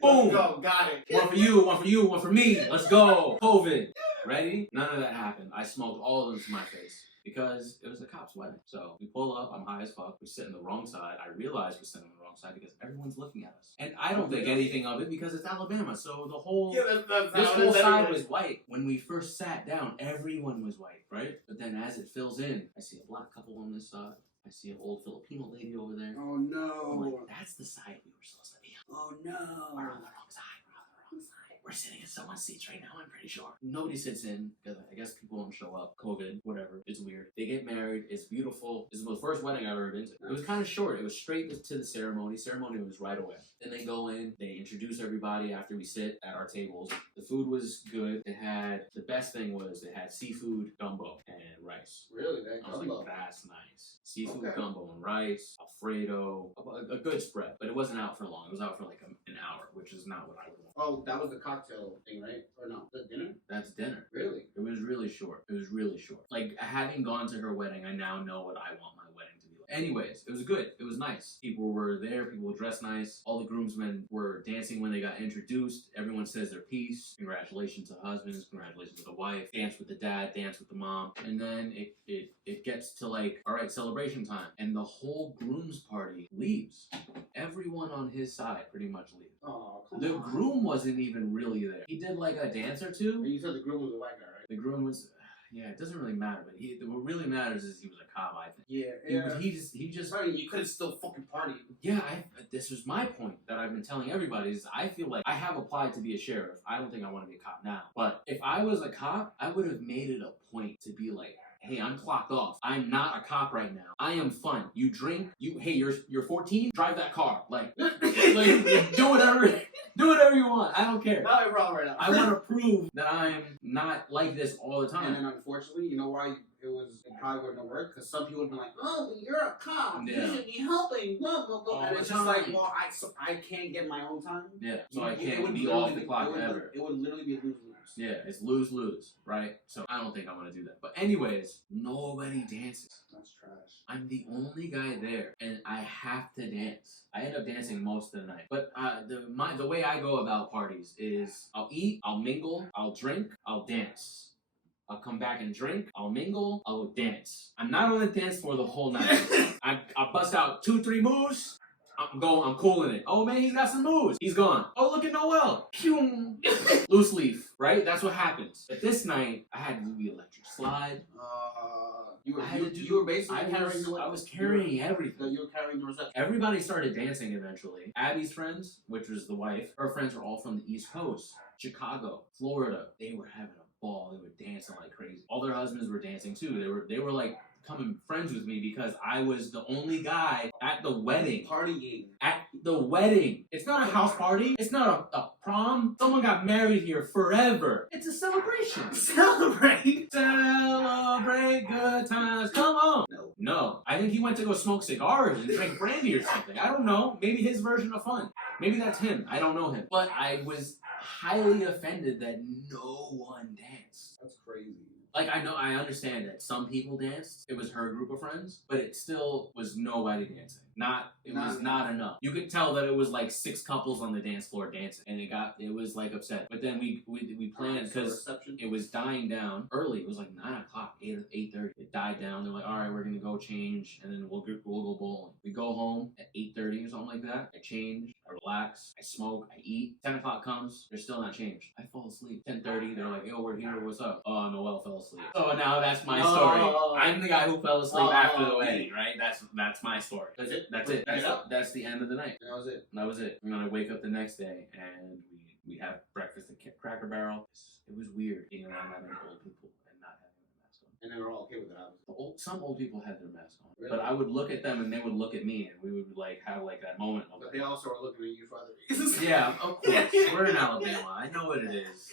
Boom. Go, got it. One for you, one for you, one for me. Let's go. COVID. Ready? None of that happened. I smoked all of them to my face. Because it was a cop's wedding. So we pull up, I'm high as fuck, we sit on the wrong side. I realize we're sitting on the wrong side because everyone's looking at us. And I don't think anything of it because it's Alabama. So the whole, this whole side was white. When we first sat down, everyone was white, right? But then as it fills in, I see a black couple on this side. I see an old Filipino lady over there. Oh no. I'm like, that's the side we were supposed to be on. Oh no. We're on the wrong side. We're sitting in someone's seats right now, I'm pretty sure. Nobody sits in, because I guess people don't show up. COVID, whatever. It's weird. They get married. It's beautiful. This is the first wedding I've ever been to. It was kind of short. It was straight to the ceremony. Ceremony was right away. Then they go in. They introduce everybody after we sit at our tables. The food was good. The best thing was they had seafood, gumbo, and rice. Really? That I was gumbo? like, that's nice. Seafood, gumbo, and rice, Alfredo, a good spread. But it wasn't out for long. It was out for like an hour, which is not what I would want. Oh, that was the cocktail thing, right? Or no? The dinner? That's dinner. Really? It was really short. It was really short. Like, having gone to her wedding, I now know what I want my wedding to be like. Anyways, it was good. It was nice. People were there. People were dressed nice. All the groomsmen were dancing when they got introduced. Everyone says their piece. Congratulations to the husbands. Congratulations to the wife. Dance with the dad. Dance with the mom. And then it gets to like, all right, celebration time. And the whole groom's party leaves. Everyone on his side pretty much leaves. Oh, come The on. groom wasn't even really there. He did like a dance or two. You said the groom was a white guy, right? The groom was, yeah, it doesn't really matter. But what really matters is he was a cop, I think. Yeah. He just. I mean, you could have still fucking partied. Yeah, this was my point that I've been telling everybody is I feel like I have applied to be a sheriff. I don't think I want to be a cop now. But if I was a cop, I would have made it a point to be like, hey, I'm clocked off. I'm not a cop right now. I am fun. You drink. Hey, you're 14. Drive that car. Like do whatever you want. I don't care. Not a problem right now. I want to prove that I'm not like this all the time. And then unfortunately, you know why it probably wouldn't work? Because some people would be like, oh, you're a cop. Yeah. You should be helping. Blah, blah, blah. All And the it's just like, time. well, I can't get my own time. Yeah, so I It can't would be literally off the clock ever. It would literally be a lose-lose. Yeah, it's lose-lose, right? So I don't think I want to do that. But anyways, nobody dances. That's trash. I'm the only guy there, and I have to dance. I end up dancing most of the night. But the way I go about parties is I'll eat, I'll mingle, I'll drink, I'll dance. I'll come back and drink, I'll mingle, I'll dance. I'm not on the dance floor the whole night. I bust out 2-3 moves, I'm cooling it. Oh man, he's got some moves. He's gone. Oh, look at Noel. Pew. Loose leaf, right? That's what happens. But this night, I had to do the electric slide. You were basically I was carrying everything. You were carrying the reception. Everybody started dancing eventually. Abby's friends, which was the wife, her friends were all from the East Coast, Chicago, Florida. They were having a ball. They were dancing like crazy. All their husbands were dancing too. They were like becoming friends with me because I was the only guy at the wedding. Partying. At the wedding. It's not a house party. It's not a prom. Someone got married here forever. It's a celebration. Celebrate. Celebrate good times. Come on. No. I think he went to go smoke cigars and drink brandy or something. I don't know. Maybe his version of fun. Maybe that's him. I don't know him. But I was highly offended that no one danced. That's crazy. Like, I understand that some people danced. It was her group of friends, but it still was nobody dancing. It was not enough. You could tell that it was like 6 couples on the dance floor dancing, and it was like upset. But then we planned because it was dying down early. It was like 9 o'clock, 8:30. It died down. They're like, all right, we're gonna go change, and then we'll go bowling. We go home at 8:30 or something like that. I change, I relax, I smoke, I eat. 10 o'clock comes, they're still not changed. I fall asleep. 10:30, they're like, yo, we're here. What's up? Oh, Noel fell asleep. So now that's my story. I'm the guy who fell asleep after the wedding, right? That's my story. That's it. That's the end of the night. That was it. And then I wake up the next day and we have breakfast at Cracker Barrel. It was weird being around that many old people and not having their mask on. And they were all okay with it. Some old people had their mask on, really? but I would look at them and they would look at me, and we would like have like that moment. But they also were looking at you for other reasons. Yeah, of course. We're in Alabama. I know what it is.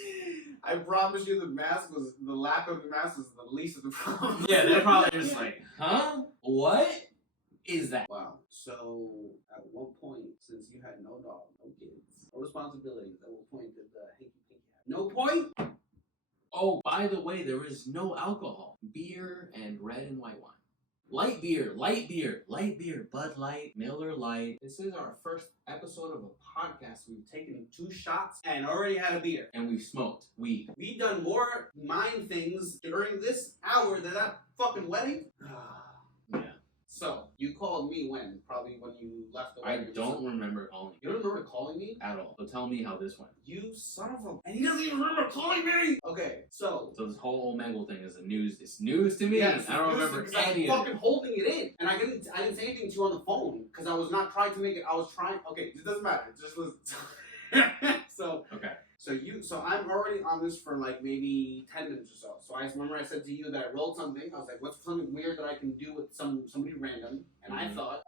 I promise you, the lack of the mask was the least of the problem. Yeah, they're probably just like, huh? What is that? Wow. So, at what point, since you had no dog, no kids, no responsibilities, at what point did the hanky pinky happen? No point? Oh, by the way, there is no alcohol. Beer and red and white wine. Light beer, Bud Light, Miller Light. This is our first episode of a podcast. We've taken 2 shots and already had a beer. And we've smoked weed. We've done more mind things during this hour than that fucking wedding. Yeah. So, you called me when? Probably when you left the I wedding. don't remember calling you. You don't remember calling me? At all. So tell me how this went. You son of a... And he doesn't even remember calling me! Okay, so... So this whole Omegle thing is it's news to me. Yes, I don't remember any I'm of fucking it. holding it in. And I didn't say anything to you on the phone. Because I was not trying to make it... Okay, it doesn't matter. Just listen. Okay. So I'm already on this for like maybe 10 minutes or so. So I remember I said to you that I rolled something. I was like, what's something weird that I can do with somebody random? And I thought,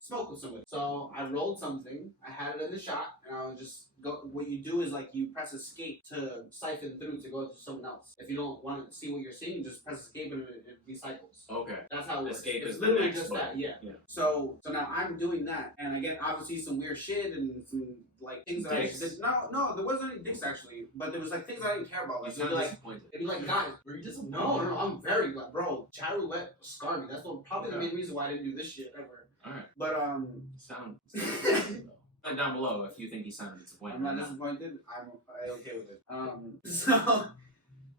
smoke with somebody. So I rolled something. I had it in the shot, and I was just go. What you do is like you press escape to siphon through to go to someone else. If you don't want to see what you're seeing, just press escape and it recycles. Okay. That's how it works. Escape it's is the literally next just one. that. Yeah. Yeah. So now I'm doing that, and I get obviously some weird shit and some like things that Dicks. I did. No, there wasn't any dicks actually, but there was like things I didn't care about. Like, You it'd sound be like, disappointed. it'd be like, guys, Were you disappointed? no, I'm very glad, bro. Chat roulette scarred me. That's probably the main reason why I didn't do this shit ever. Alright. But Sound disappointed, though. Comment down below if you think he sounded disappointed. I'm not disappointed. I'm okay with it.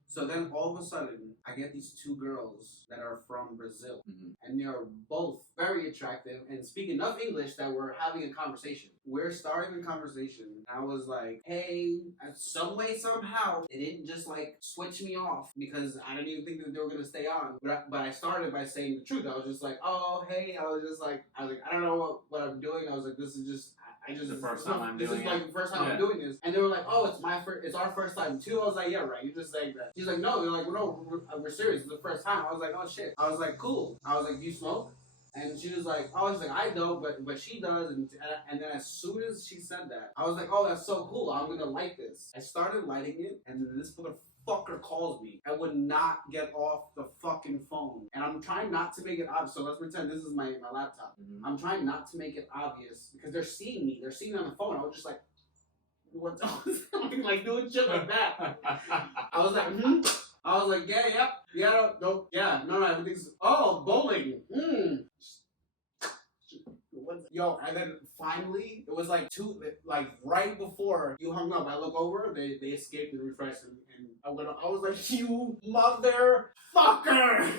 So then all of a sudden, I get these 2 girls that are from Brazil. Mm-hmm. And they are both very attractive and speak enough English that we're having a conversation. We're starting a conversation. I was like, hey, some way, somehow, it didn't just like switch me off because I didn't even think that they were going to stay on. But I started by saying the truth. I was just like, oh, hey. I was like, I don't know what I'm doing. I was like, this is just... This is the first time I'm doing this. And they were like, oh, it's our first time too. I was like, yeah, right, you're just saying that. She's like, no, they're like, well, no, we're serious, it's the first time. I was like, oh shit. I was like, cool. I was like, do you smoke? And she was like, oh, she's like, I don't, but she does. And then as soon as she said that, I was like, oh, that's so cool. I'm gonna light this. I started lighting it, and then this motherfucker calls me. I would not get off the fucking phone. And I'm trying not to make it obvious. So let's pretend this is my laptop. Mm-hmm. I'm trying not to make it obvious because they're seeing me. They're seeing me on the phone. I was just like, what's I'm like doing shit like that. I was like, I was like, no, everything's, bowling. Yo, and then finally, it was like right before you hung up, I look over, they escaped and refreshed, and I was like, you motherfucker!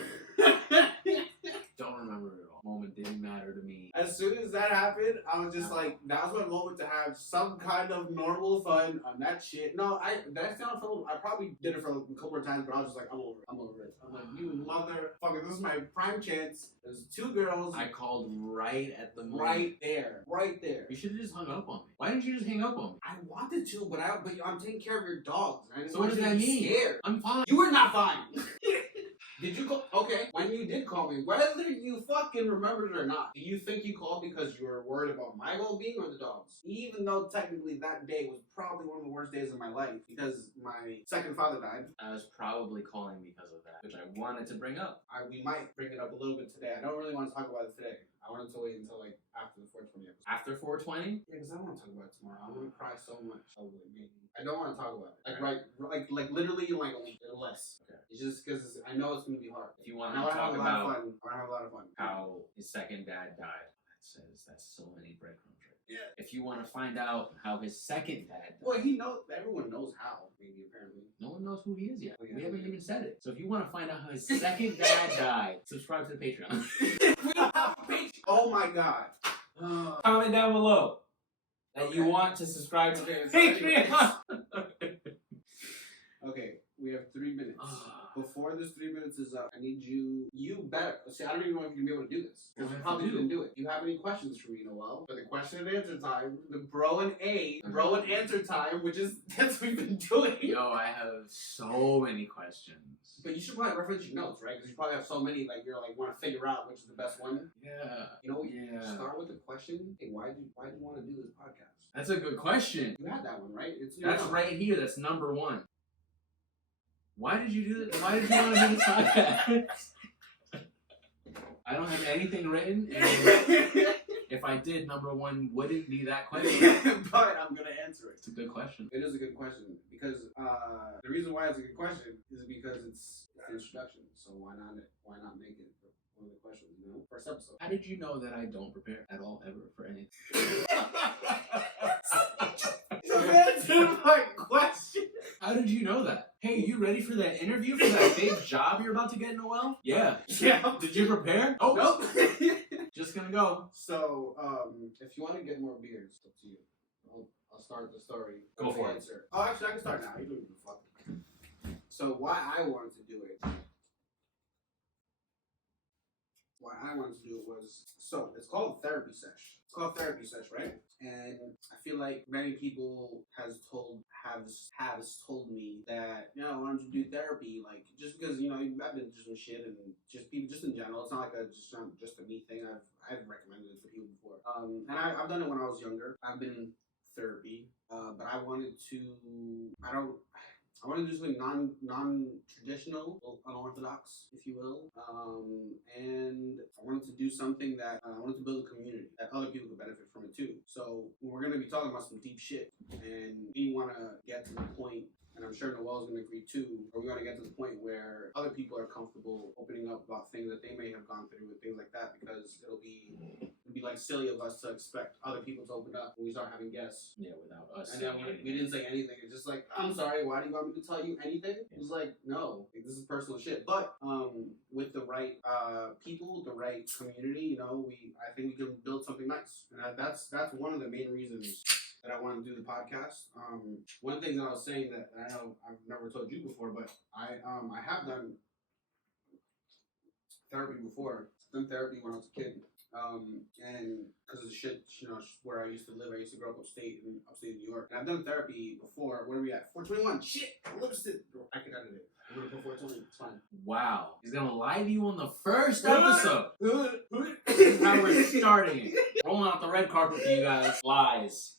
Don't remember it all. Moment didn't matter to me. As soon as that happened, I was just like, that was my moment to have some kind of normal fun on that shit. No, that sound film. I probably did it for a couple of times, but I was just like, I'm over it. I'm like, you motherfucker, this is my prime chance. There's two girls. I called right at the moment. Right there. You should have just hung up on me. Why didn't you just hang up on me? I wanted to, but I'm taking care of your dogs. So what does that mean? Scared. I'm fine. You were not fine. Did you call? Okay, when you did call me, whether you fucking remembered it or not, do you think you called because you were worried about my well-being or the dogs? Even though technically that day was probably one of the worst days of my life because my second father died. I was probably calling because of that, which I wanted to bring up. We might bring it up a little bit today. I don't really want to talk about it today. I wanted to wait until like after the 420 episode. After 420? Yeah, because I don't want to talk about it tomorrow. I'm gonna cry so much. I don't want to talk about it. Like literally in like a week or less. Okay. It's just because I know it's gonna be hard. If you want to talk about I want to have a lot of fun. How his second dad died. That's so many breadcrumbs. Yeah. If you want to find out how his second dad died. Well, he knows. Everyone knows how. Maybe apparently. No one knows who he is yet. Okay. We haven't even said it. So if you want to find out how his second dad died, subscribe to the Patreon. We don't have a page. Oh my god. Comment down below that you want to subscribe to the Patreon. Okay, we have 3 minutes. Before this 3 minutes is up, I need you better. See, I don't even know if you're going to be able to do this. Because you probably didn't do it. Do you have any questions for me, Noel? For the question and answer time, the bro and answer time, which is, that's what we've been doing. Yo, I have so many questions. But you should probably reference your notes, right? Because you probably have so many, like, you're like, want to figure out which is the best one. Yeah. You know, start with the question, hey, why do you want to do this podcast? That's a good question. You had that one, right? That's right here. That's number one. Why did you do this? Why did you want to do this podcast? I don't have anything written, and if I did, number one wouldn't be that question. But I'm going to answer it. It's a good question. It is a good question because the reason why it's a good question is because it's an introduction. So why not make it one of the questions, you know? First episode. How did you know that I don't prepare at all ever for anything? Answer my question. How did you know that? Hey, you ready for that interview for that big job you're about to get, Noel? Yeah. Yeah. Did you prepare? Oh, nope. Just gonna go. So, if you want to get more beers, it's up to you. I'll start the story. Go for it. Answer. Oh, actually, I can start now. You don't even fuck. So, why I wanted to do it was, so it's called Therapy Sesh. It's called Therapy Sesh, right? And I feel like many people have told me that, you know, why don't you do therapy? Like, just because, you know, I've been through some shit and just people, just in general. It's not like just a me thing. I've recommended it to people before. And I've done it when I was younger. I've been in therapy, but I wanted to do something non-traditional, unorthodox, if you will, and I wanted to do something that I wanted to build a community that other people could benefit from it too. So we're going to be talking about some deep shit, and we want to get to the point, and I'm sure Noel's going to agree too, where we want to get to the point where other people are comfortable opening up about things that they may have gone through and things like that, because it'll be like silly of us to expect other people to open up when we start having guests. Yeah, without us. And then we didn't say anything. It's just like, I'm sorry, why do you want me to tell you anything? It was like, no, like, this is personal shit. But with the right people, the right community, you know, I think we can build something nice. And that's one of the main reasons that I want to do the podcast. One thing that I was saying that I know I've never told you before, but I have done therapy before. I've done therapy when I was a kid. And because of the shit, you know, where I used to live, I used to grow up upstate New York. And I've done therapy before. What are we at? 421. Shit! Lipstick. I can edit it. I'm gonna put 420. It's fine. Wow. He's gonna lie to you on the first episode. This is how we're starting it. Rolling out the red carpet for you guys. Lies.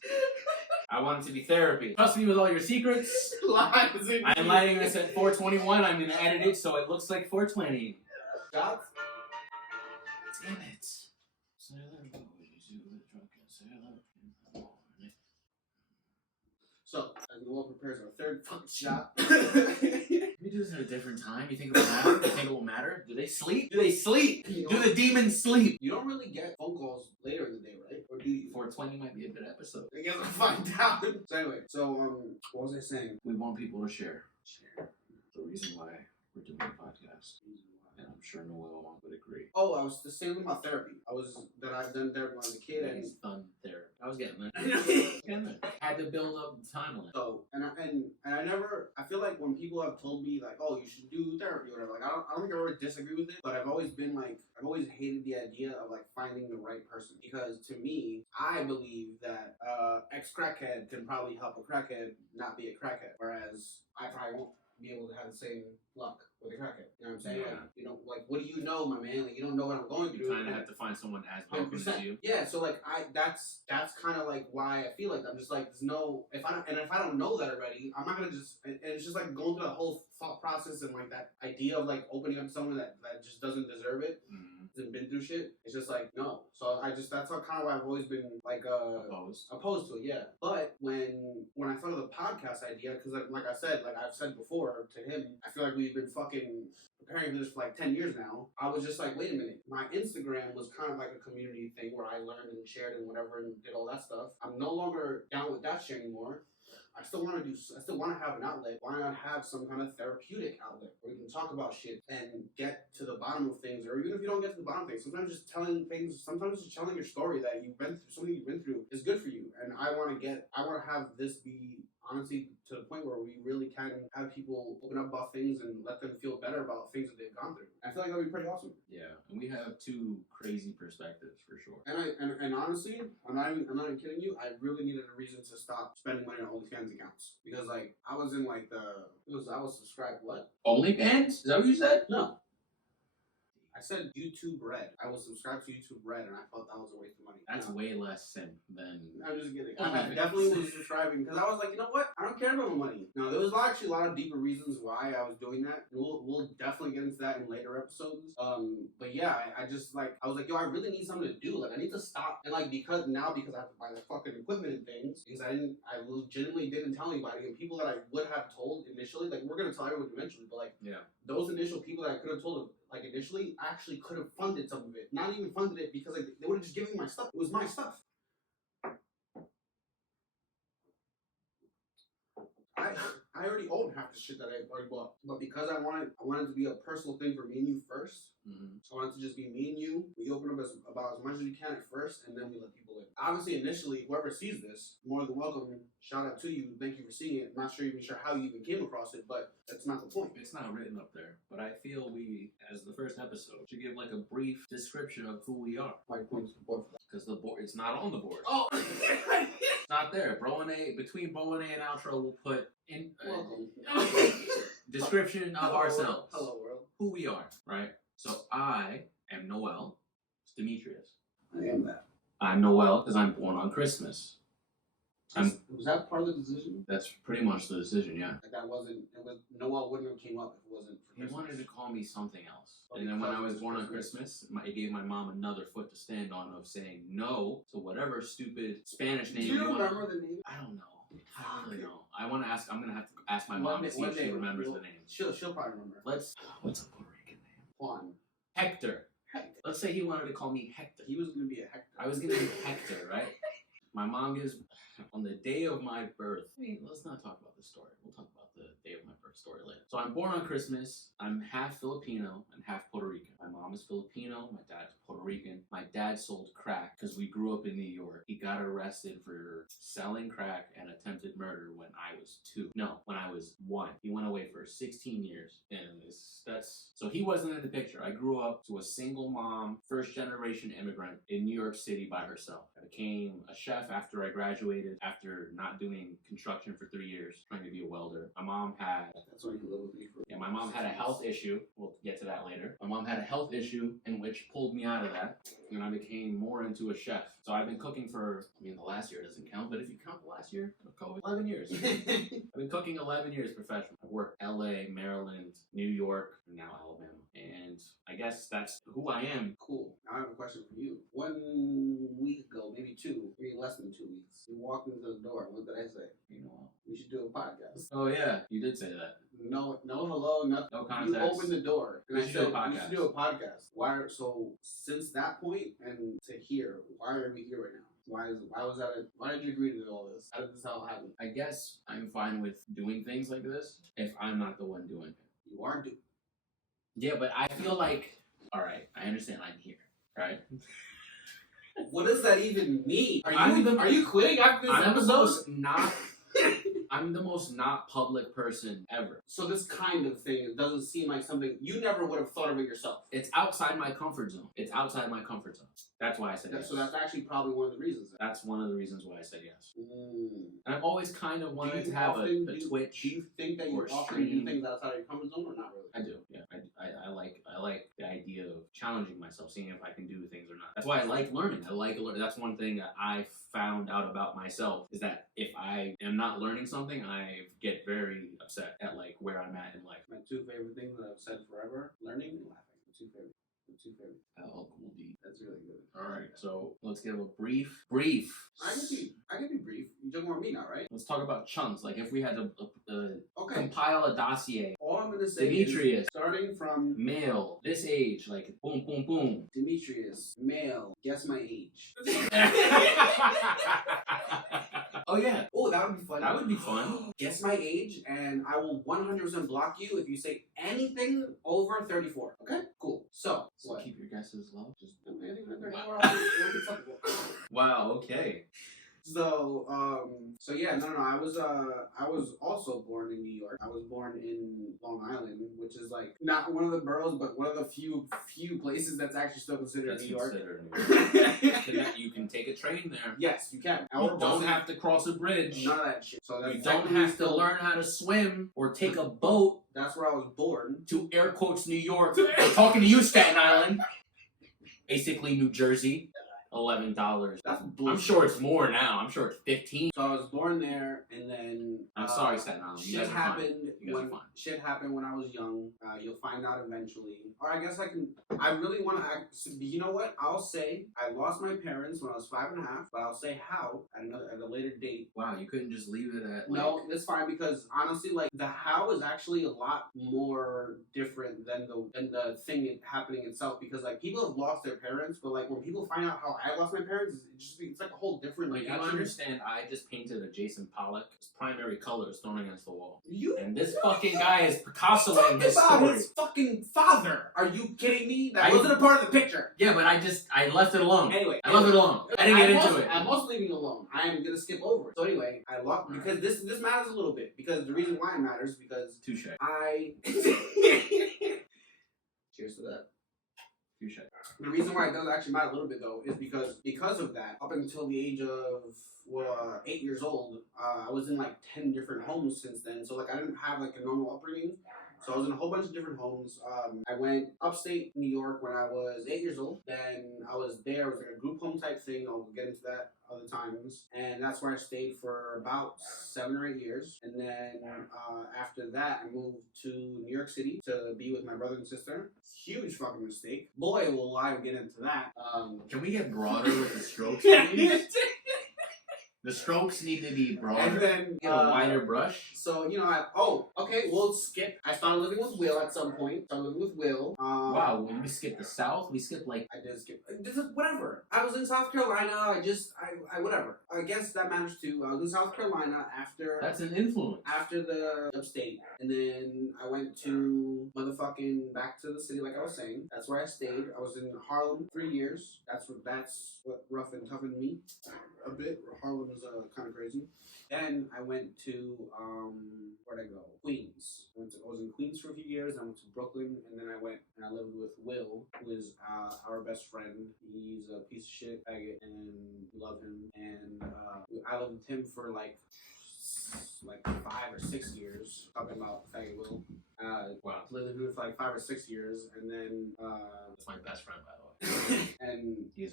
I want it to be therapy. Trust me with all your secrets. Lies. I'm lighting this at 421. I'm gonna edit it so it looks like 420. Shots? Damn it. So, as Noel prepares our third fucking shot. We do this at a different time. You think it will matter? You think it will matter? Do they sleep? Do they sleep? Do the demons sleep? You don't really get phone calls later in the day, right? Or do you? 420 might be a good episode. I guess I'll find out. So anyway, what was I saying? We want people to share. The reason why we're doing a podcast. And I'm sure Noel would agree. Oh, I was the same with my therapy. I've done therapy when I was a kid, and It's fun therapy. I was getting there. Had to build up the timeline. so I feel like when people have told me like, oh, you should do therapy or whatever, like I don't think I ever disagree with it, but I've always hated the idea of like finding the right person, because to me, I believe that ex crackhead can probably help a crackhead not be a crackhead, whereas I probably won't be able to have the same luck with a crackhead. You know what I'm saying? Yeah. Like what do you know, my man? Like you don't know what I'm going through. You kind of have to find someone as broken as you. Yeah, so like that's kind of like why I feel like I'm just like there's no if I don't know that already, I'm not gonna just and it's just like going through the whole thought process and like that idea of like opening up to someone that just doesn't deserve it, hasn't been through shit. It's just like no. So that's kind of why I've always been like opposed to it. Yeah, but when I thought of the podcast idea, because like I said, like I've said before to him, I feel like we've been fucking preparing for this for like 10 years now. I was just like, wait a minute. My Instagram was kind of like a community thing where I learned and shared and whatever and did all that stuff. I'm no longer down with that shit anymore. I still want to have an outlet. Why not have some kind of therapeutic outlet where we can talk about shit and get to the bottom of things, or even if you don't get to the bottom of things, sometimes just telling your story that you've been through, something you've been through is good for you. And I want to have this be honestly to the point where we really can have people open up about things and let them feel better about things that they've gone through. I feel like that would be pretty awesome. Yeah, and we have two crazy perspectives for sure. And honestly, I'm not even kidding you. I really needed a reason to stop spending money on OnlyFans accounts, because like I was in like I was subscribed what? OnlyFans? Is that what you said? No. I said YouTube Red. I was subscribed to YouTube Red, and I thought that was a waste of money. That's way less simp than. I'm just kidding. I definitely was subscribing because I was like, you know what? I don't care about my money. No, there was actually a lot of deeper reasons why I was doing that. We'll definitely get into that in later episodes. But yeah, I just like I was like, yo, I really need something to do. Like I need to stop, and like because I have to buy the fucking equipment and things, because I legitimately didn't tell anybody, and people that I would have told initially, like we're gonna tell everyone eventually, but like those initial people that I could have told like initially actually could have funded some of it. Not even funded it because like they would have just given me my stuff. It was my stuff. I already own half the shit that I already bought, but because I wanted to be a personal thing for me and you first. I wanted to just be me and you. We open up about as much as we can at first, and then we let people in. Obviously, initially, whoever sees this, more than welcome. Shout out to you. Thank you for seeing it. I'm not even sure how you even came across it, but that's not the point. It's not written up there, but I feel we, as the first episode, should give like a brief description of who we are. Why points to the board for that? Because the board, it's not on the board. Oh, it's not there. Between Bro and A and outro, we'll put in description of ourselves. Hello world. Who we are, right? So I am Noel. It's Demetrius. I am that. I'm Noel because I'm born on Christmas. Was that part of the decision? That's pretty much the decision, yeah. Like Noel wouldn't have came up if it wasn't for Christmas. He wanted to call me something else. And then when I was born on Christmas, it gave my mom another foot to stand on of saying no to whatever stupid Spanish name Do you remember the name? I don't know. I don't really know. I'm gonna have to ask my mom to see if she remembers the name. She'll probably remember. What's a Puerto Rican name? Juan. Hector. Let's say he wanted to call me Hector. He was gonna be a Hector. I was gonna be Hector, right? My mom gives, on the day of my birth, let's not talk about this story. We'll talk about the day of my birth story later. So I'm born on Christmas. I'm half Filipino and half Puerto Rican. My mom is Filipino. My dad's Puerto Rican. My dad sold crack because we grew up in New York. He got arrested for selling crack and attempted murder when I was 2. No, when I was 1. He went away for 16 years. And so he wasn't in the picture. I grew up to a single mom, first generation immigrant in New York City by herself. I became a chef after I graduated, after not doing construction for 3 years, trying to be a welder. My mom had... That's why you live with me for... Yeah, my mom had a health issue. We'll get to that later. My mom had a health issue in which pulled me out of that, and I became more into a chef. So I've been cooking for, the last year doesn't count, but if you count the last year, it'll go 11 years. I've been cooking 11 years professionally. I've worked LA, Maryland, New York, and now Alabama. And I guess that's who I am. Cool. Now I have a question for you. 1 week ago, maybe 2, maybe less than 2 weeks, you walked into the door. What did I say? We should do a podcast. Oh yeah, you did say that. No, hello, nothing. No context. You opened the door, and I said we should do a podcast. So since that point and to here, why are we here right now? Why did you agree to do all this? How did this all happen? I guess I'm fine with doing things like this if I'm not the one doing it. You are doing. Yeah, but I feel like, all right, I understand I'm here, right? What does that even mean? Are I'm you quitting after this I'm the episode? most not. I'm the most not public person ever. So this kind of thing, it doesn't seem like something you never would have thought of it yourself. It's outside my comfort zone. It's outside my comfort zone. That's why I said yes. So that's actually probably one of the reasons. That's one of the reasons why I said yes. Mm. And I've always kind of wanted Do to you have often a do- Twitch. Do you think that you or often do stream. things outside of your comfort zone or not really? I do, yeah. I like the idea of challenging myself, seeing if I can do things or not. That's why I like learning. That's one thing that I found out about myself is that if I am not learning something, I get very upset at like where I'm at in life. My two favorite things that I've said forever: learning and laughing. My two favorite. Oh, cool, D. That's really good. All right, so let's give a brief. I can be brief. You're talking about me now, right? Let's talk about chunks. Like if we had to Okay. compile a dossier. All I'm gonna say Demetrius. is starting from Male, this age, like boom, boom, boom. Demetrius, male. Guess my age. Oh yeah, Oh, that would be fun. that would be fun. Guess my age, and I will 100% block you if you say anything over 34. Okay? Cool. So, So what? keep your guesses low. Just Anything over 34, it'll be acceptable. wow. Okay. So yeah, no, I was also born in New York. I was born in Long Island, which is like not one of the boroughs, but one of the few places that's actually still considered That's New York. considered New York. You can take a train there. Yes, you can. You don't have to cross a bridge. none of that shit. So that's You don't have to learn how to swim or take a boat That's where I was born. to air quotes New York. We're talking to you, Staten Island. Basically, New Jersey. $11. That's bullshit. I'm sure it's more now. I'm sure it's 15. So I was born there, and then I'm sorry, Staten Island. You Shit guys are fine. happened You guys are when fine. shit happened when I was young. You'll find out eventually. Or I guess I can. I really want to. You know what? I'll say I lost my parents when I was 5.5, but I'll say how at a later date. Wow, you couldn't just leave it at like, No, it's fine because honestly, like the how is actually a lot more different than the thing happening itself. Because like people have lost their parents, but like when people find out how I lost my parents, it's like a whole different Like, you reaction. understand, I just painted a Jason Pollock's primary colors thrown against the wall. You And this fucking guy is Picassoing talking his about story. his fucking father. Are you kidding me? That I- wasn't a part of the picture. Yeah, but I left it alone. Anyway, I left it alone. I didn't get into it. I'm also leaving it alone. I am gonna skip over it. So anyway, I lost because this matters a little bit because the reason why it matters because Touche. I cheers to that. Touche. The reason why it does actually matter a little bit though is because of that, up until the age of 8 years old, I was in like 10 different homes since then. So like I didn't have like a normal upbringing. So I was in a whole bunch of different homes. I went upstate New York when I was 8 years old. Then I was there. It was like a group home type thing. I'll get into that other times. And that's where I stayed for about 7 or 8 years. And then after that, I moved to New York City to be with my brother and sister. Huge fucking mistake. Boy, will I get into that. Can we get broader with the strokes, please? The strokes need to be broader. And then Get a wider brush. So we'll skip. I started living with Will at some point. Wow, when we skipped the South, we skipped like I did skip. This is whatever. I was in South Carolina. I whatever. I guess that matters too. I was in South Carolina after that's an influence. after the upstate, and then I went to motherfucking back to the city, like I was saying. That's where I stayed. I was in Harlem 3 years. That's what rough and toughened me a bit. Harlem was kind of crazy. Then I went to where'd I go? Queens. I was in Queens for a few years. I went to Brooklyn, and then I went and I lived with Will, who is our best friend. He's a piece of shit faggot, and we love him. And I lived with him for like 5 or 6 years. Talking about faggot Will. Wow. Lived with him for like 5 or 6 years, and then That's my best friend, by the way.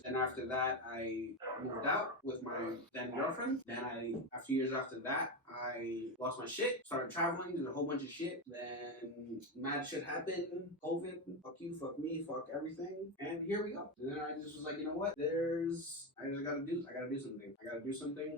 and after that, I moved out with my then girlfriend. Then a few years after that, I lost my shit, started traveling, did a whole bunch of shit. Then mad shit happened, COVID, fuck you, fuck me, fuck everything, and here we go. And then I just was like, you know what? I gotta do something.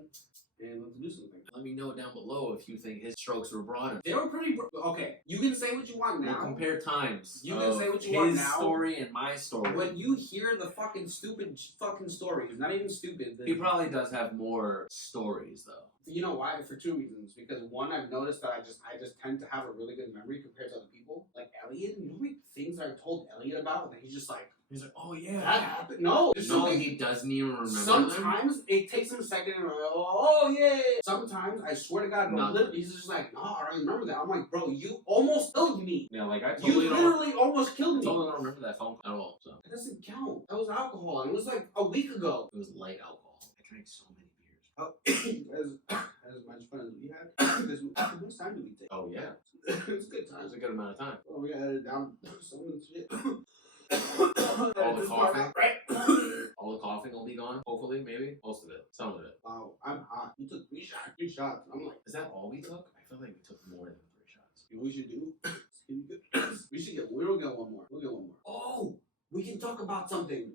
and let's do something. Let me know down below if you think his strokes were broad. They were pretty. Okay, you can say what you want We'll now. compare times. You can say what you want his now. story and my story. When you hear the fucking stupid fucking stories, not even stupid. He probably does have more stories though. You know why? For two reasons. Because one, I've noticed that I just tend to have a really good memory compared to other people. Like Elliot, you know how many things I told Elliot about, and he's just like, oh yeah, that happened. No, he doesn't even remember. Sometimes it takes him a second, and I'm like, oh yeah. Sometimes I swear to God, bro, he's just like, no, I don't remember that. I'm like, bro, you almost killed me. Yeah, like I totally you literally almost killed me. I totally don't remember that phone call at all. So it doesn't count. That was alcohol, and it was like a week ago. It was light alcohol. I drank so many beers. As much fun as we had. How much time did we take? Oh yeah, It's a good time. it was a good amount of time. Oh, we gotta edit down some of the shit. All the coughing, all the coughing will be gone. Hopefully, maybe most of it, some of it. Wow, I'm hot. You took 3 shots. I'm like, is that all we took? I feel like we took more than 3 shots. you know what we should do? We should get. We'll get one more. We'll get one more. Oh, we can talk about something.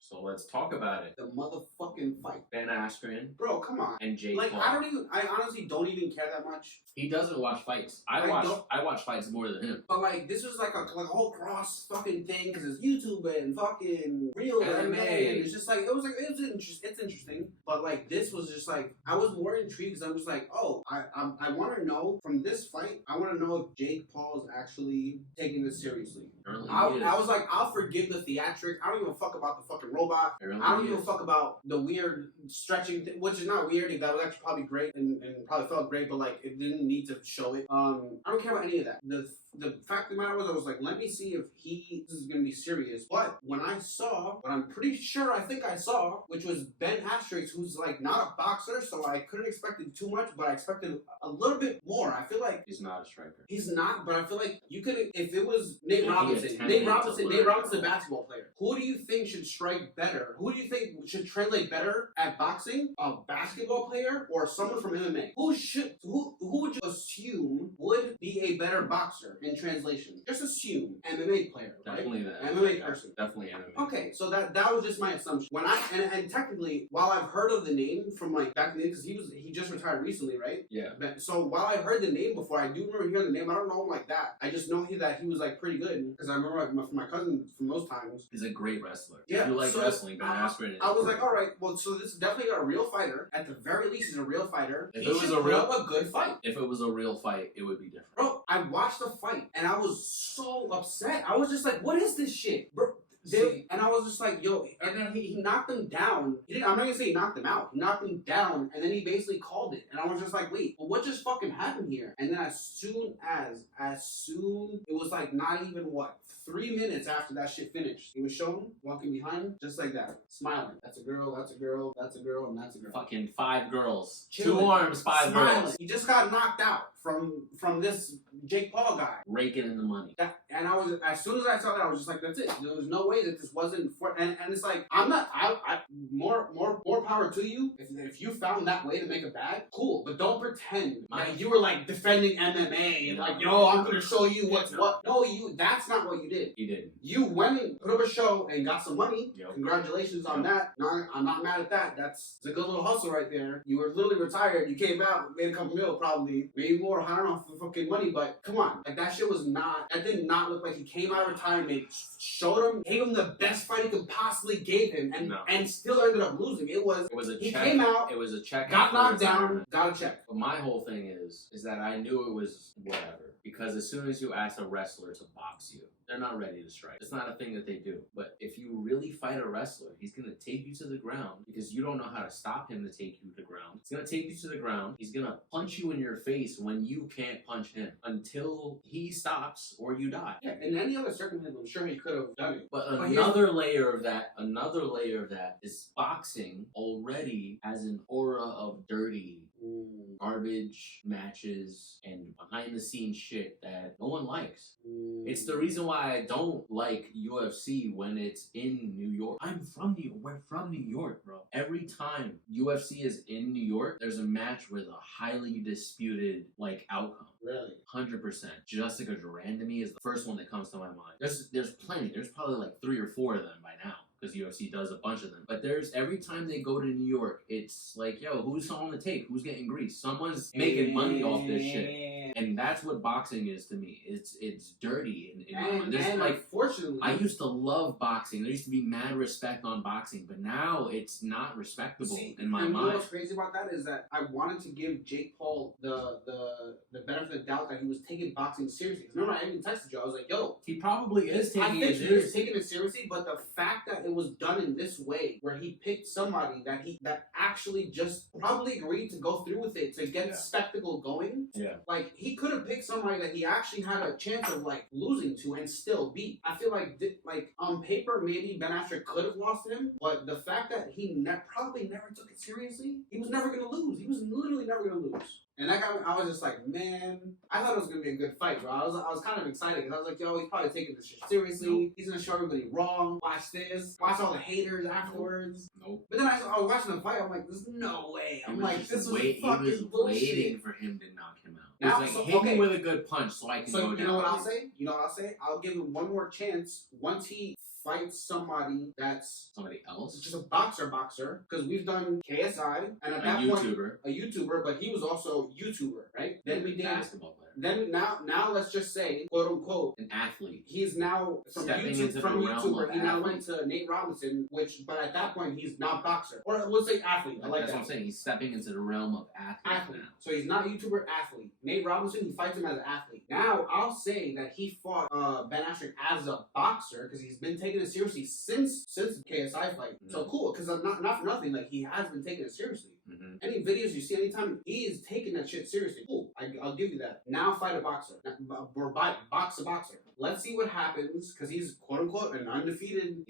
So let's talk about it. The motherfucking fight. Ben Askren Bro, come on. and Jake Like, Paul. I honestly don't even care that much. He doesn't watch fights. I watch fights more than him. But like, this was like a whole cross fucking thing because it's YouTube and fucking real MMA, and it's just like it's interesting. But like, this was just like I was more intrigued because I'm just like, oh, I want to know from this fight. I want to know if Jake Paul is actually taking this seriously. I was like, I'll forgive the theatrics. I don't give a fuck about the fucking robot. I don't give a fuck about the weird stretching, which is not weird. That was actually probably great and probably felt great, but like it didn't need to show it. I don't care about any of that. The fact of the matter was, I was like, let me see if this is gonna be serious. But when I saw, what I'm pretty sure I think I saw, which was Ben Askren, who's like not a boxer, so I couldn't expect it too much, but I expected a little bit more. I feel like he's not a striker. He's not, but I feel like you could, if it was Nate Robinson, a basketball player. Who do you think should strike better? Who do you think should translate better at boxing? A basketball player or someone from MMA? Who would you assume would be a better boxer in translation? Just assume MMA player, right? Definitely that. MMA person. Definitely MMA. Okay, so that was just my assumption. When and technically, while I've heard of the name from like back in the day, because he just retired recently, right? Yeah. So while I heard the name before, I do remember hearing the name. I don't know him like that. I just know that he was like pretty good because I remember from my cousin from those times. He's a great wrestler. Yeah, if you like wrestling, Ben Askren. I was like, all right, well, so this is definitely a real fighter. At the very least, he's a real fighter. If he it was should put up a good fight. If it was a real fight, it would be different. Bro, I watched the fight and I was so upset. I was just like, what is this shit, bro? And I was just like, yo, and then he knocked him down. I'm not gonna say he knocked him out. He knocked him down, and then he basically called it. And I was just like, wait, well, what just fucking happened here? And then as soon it was like not even 3 minutes after that shit finished, he was shown walking behind just like that, smiling. That's a girl, that's a girl, that's a girl, and that's a girl. Fucking 5 girls. Chilling. 2 arms, 5 girls. He just got knocked out from this Jake Paul guy. Raking in the money. And I was, as soon as I saw that, I was just like, that's it. There was no way that this wasn't for, and it's like, more power to you. If you found that way to make a bag, cool. But don't pretend that you were like defending MMA and like, yo, I'm gonna show you what's what. No, that's not what you did. He didn't. You went and put up a show and got some money. Yep. Congratulations on that. No, I'm not mad at that. It's a good little hustle right there. You were literally retired. You came out, made a couple mil probably, maybe more. I don't know for fucking money, but come on, like that shit was not. That did not look like he came out of retirement, gave him the best fight he could possibly gave him, and still ended up losing. It was a check. Came out. It was a check. Got knocked down. Got a check. But my whole thing is that I knew it was whatever. Because as soon as you ask a wrestler to box you, they're not ready to strike. It's not a thing that they do. But if you really fight a wrestler, he's going to take you to the ground because you don't know how to stop him to take you to the ground. He's going to take you to the ground. He's going to punch you in your face when you can't punch him until he stops or you die. Yeah, in any other circumstance, I'm sure he could have done it. But another layer of that is boxing already has an aura of dirty, garbage matches and behind the scenes shit that no one likes. It's the reason why I don't like UFC when it's in New York. We're from New York, bro. Every time UFC is in New York, there's a match with a highly disputed outcome. Really? 100%. Jessica Duran to me is the first one that comes to my mind. There's plenty. There's probably 3 or 4 of them by now. because UFC does a bunch of them. But there's every time they go to New York, it's like, yo, who's on the tape? Who's getting greased? Someone's making money off this shit. And that's what boxing is to me. It's dirty in my mind. There's like, unfortunately, I used to love boxing. There used to be mad respect on boxing, but now it's not respectable in my mind. You know what's crazy about that is that I wanted to give Jake Paul the benefit of the doubt that he was taking boxing seriously. Remember, I even texted you. I was like, yo, he probably is taking it seriously. He is taking it seriously, but the fact that it was done in this way, where he picked somebody that actually just probably agreed to go through with it to get the spectacle going. Yeah. Like, he could have picked somebody that he actually had a chance of like losing to and still beat. I feel like on paper maybe Ben Askren could have lost him, but the fact that he probably never took it seriously, he was never gonna lose. He was literally never gonna lose. And that guy, I was just like, man, I thought it was gonna be a good fight, bro. I was kind of excited because I was like, yo, he's probably taking this shit seriously. Nope. He's gonna show everybody wrong. Watch this. Watch all the haters afterwards. Nope. But then I was watching the fight. I'm like, there's no way. I'm like, this was fucking bullshit. Waiting for him to knock him out. He was like, hit me with a good punch so I can go down. You know what I'll say? I'll give him one more chance once he fights somebody that's somebody else, just a boxer, because we've done KSI and at that point a YouTuber, but he was also YouTuber, right? Then we did basketball player. Then now let's just say, quote unquote, an athlete. He's now from YouTuber. He now went to Nate Robinson, but at that point he's not boxer, or let's say athlete. I like that's that. What I'm saying. He's stepping into the realm of athlete now. So he's not a YouTuber, athlete. Nate Robinson, he fights him as an athlete. Now I'll say that he fought Ben Askren as a boxer because he's been taking it seriously since the KSI fight. Mm-hmm. So cool, because not for nothing, like he has been taking it seriously. Mm-hmm. Any videos you see, anytime he is taking that shit seriously, cool. I'll give you that. Now fight a boxer, or box a boxer. Let's see what happens, because he's quote unquote an undefeated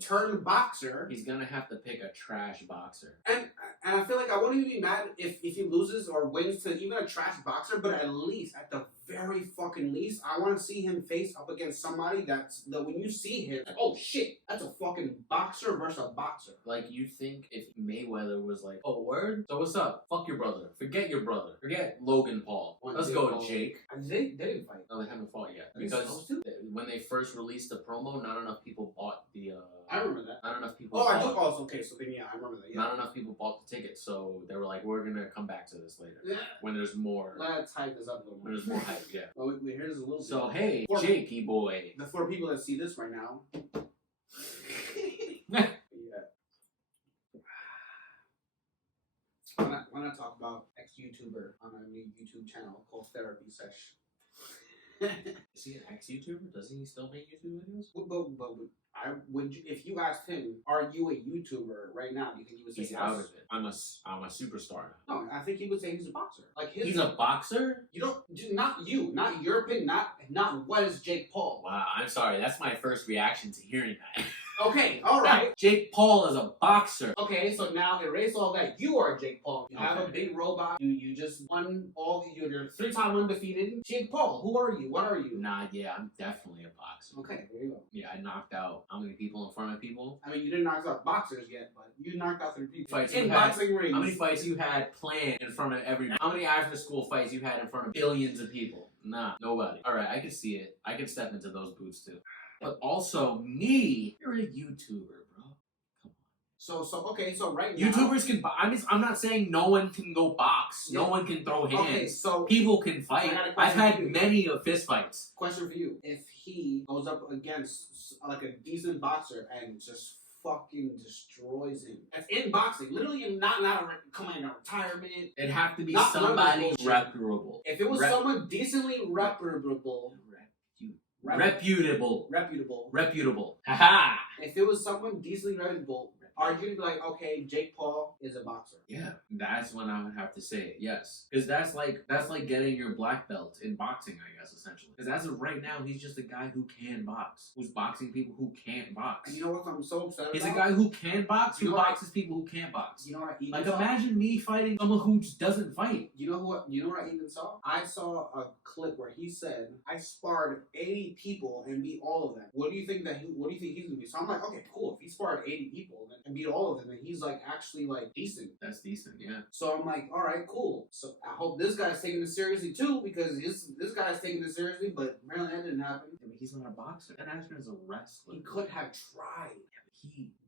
turned boxer. He's gonna have to pick a trash boxer. And I feel like I wouldn't even be mad if he loses or wins to even a trash boxer, but at the very fucking least, I want to see him face up against somebody that when you see him, like, oh shit, that's a fucking boxer versus a boxer. Like, you think if Mayweather was like, oh, word? So what's up? Fuck your brother. Forget your brother. Forget Logan Paul. Let's go, Jake. They didn't fight. No, they haven't fought yet. Because when they first released the promo, not enough people bought the... I remember that. Not enough people I took also, okay, so then yeah, I remember that. Yeah. Not enough people bought the ticket, so they were like, we're gonna come back to this later. Yeah. When there's more... Let's hype this up a little more. When there's more hype, yeah. Well, here's a little So, hey, Jakey boy. The 4 people that see this right now... yeah. Why not talk about ex-YouTuber on a new YouTube channel called Therapy Sesh? Is he an ex-YouTuber? Doesn't he still make YouTube videos? But if you asked him, are you a YouTuber right now? Do you think he would say he's yes? out of it? I'm a superstar now. No, I think he would say he's a boxer. Like he's a boxer? You don't, not your opinion, not what is Jake Paul. Wow, I'm sorry. That's my first reaction to hearing that. Okay, all right. Jake Paul is a boxer. Okay, so now erase all that. You are Jake Paul. You have a big robot. You just won you're 3-time undefeated. Jake Paul, who are you? What are you? Nah, yeah, I'm definitely a boxer. Okay, there you go. Yeah, I knocked out how many people in front of people? I mean, you didn't knock out boxers yet, but you knocked out 3 people. Fights in boxing rings. How many fights you had planned in front of everybody? How many after school fights you had in front of billions of people? Nah, nobody. Alright, I can see it. I can step into those boots too. But also, you're a YouTuber. So right now... YouTubers can box. I'm not saying no one can go box. Yeah. No one can throw hands. Okay, so... People can fight. I've had many fist fights. Question for you. If he goes up against like a decent boxer and just fucking destroys him. That's in boxing. Literally not coming out of retirement. It'd have to be somebody reputable. If it was someone decently reputable... Reputable. Haha! If it was someone decently reputable... Are you like, okay, Jake Paul is a boxer? Yeah, that's when I would have to say it, yes. Because that's like getting your black belt in boxing, I guess, essentially. Because as of right now, he's just a guy who can box. Who's boxing people who can't box. And you know what I'm so upset about? He's a guy who can box, who boxes people who can't box. You know what I even saw? Like, imagine me fighting someone who just doesn't fight. You know what I even saw? I saw a clip where he said, I sparred 80 people and beat all of them. What do you think he's gonna be? So I'm like, okay, cool. If he sparred 80 people and beat all of them, then he's like actually like decent. That's decent, yeah. So I'm like, all right, cool. So I hope this guy's taking this seriously too, because this guy's taking this seriously, but apparently that didn't happen. Yeah, but he's not a boxer. And Askren is a wrestler. He could have tried. Yeah, but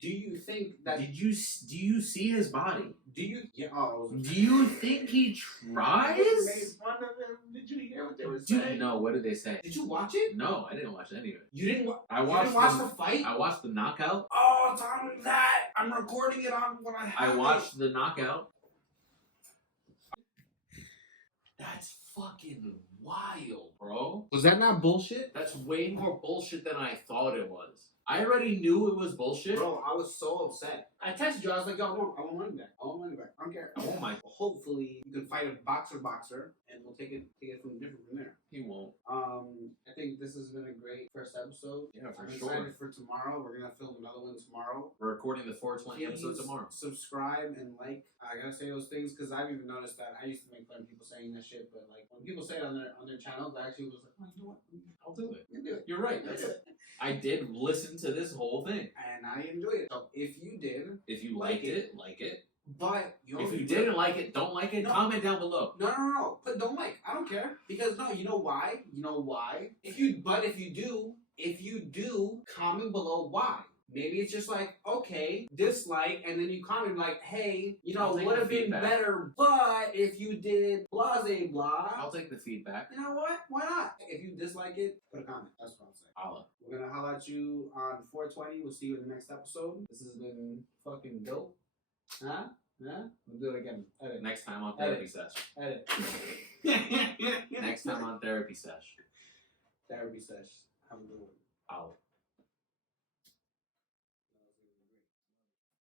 Do you think that? do you see his body? Do you? Yeah. Oh. Do you think he Made tries? fun of him. Did you hear what they were Dude, saying? no. What did they say? Did you watch it? No, I didn't watch any of it. You didn't. I You watched. didn't watch the fight. I watched the knockout. Oh, it's on that. I'm recording it on when I have I watched the knockout. That's fucking wild, bro. Was that not bullshit? That's way more bullshit than I thought it was. I already knew it was bullshit. Bro, I was so upset. I texted you. I was like, yo, I want money back. I want money back. I don't care. Oh my. Hopefully, you can fight a boxer, and we'll take it from different from there. He won't. I think this has been a great first episode. Yeah, for I'm sure. excited for tomorrow. We're gonna film another one tomorrow. We're recording the 420 episode tomorrow. Subscribe and like. I gotta say those things because I've even noticed that I used to make fun of people saying that shit, but like when people say it on their channels, I actually was like, oh, you know what? I'll do it. You do it. You're right. That's it. I did listen to this whole thing. And I enjoyed it. So if you did, If you liked it, like it. but you If only you didn't like it, don't like it, No. comment down below. No. But don't like. I don't care. Because no, you know why? You know why? If you do, comment below why. Maybe it's just like, okay, dislike, and then you comment like, hey, I'll take would have the been feedback. better, but if you did blase blah, I'll take the feedback. you know what? Why not? If you dislike it, put a comment. That's what I'm saying. Holla. We're gonna holla at you on 420. We'll see you in the next episode. This has been fucking dope. Huh? We'll do it again. Edit. Next time on Edit. Therapy Sesh. Edit. Next time on Therapy Sesh. Therapy Sesh. Have a good one. Holla.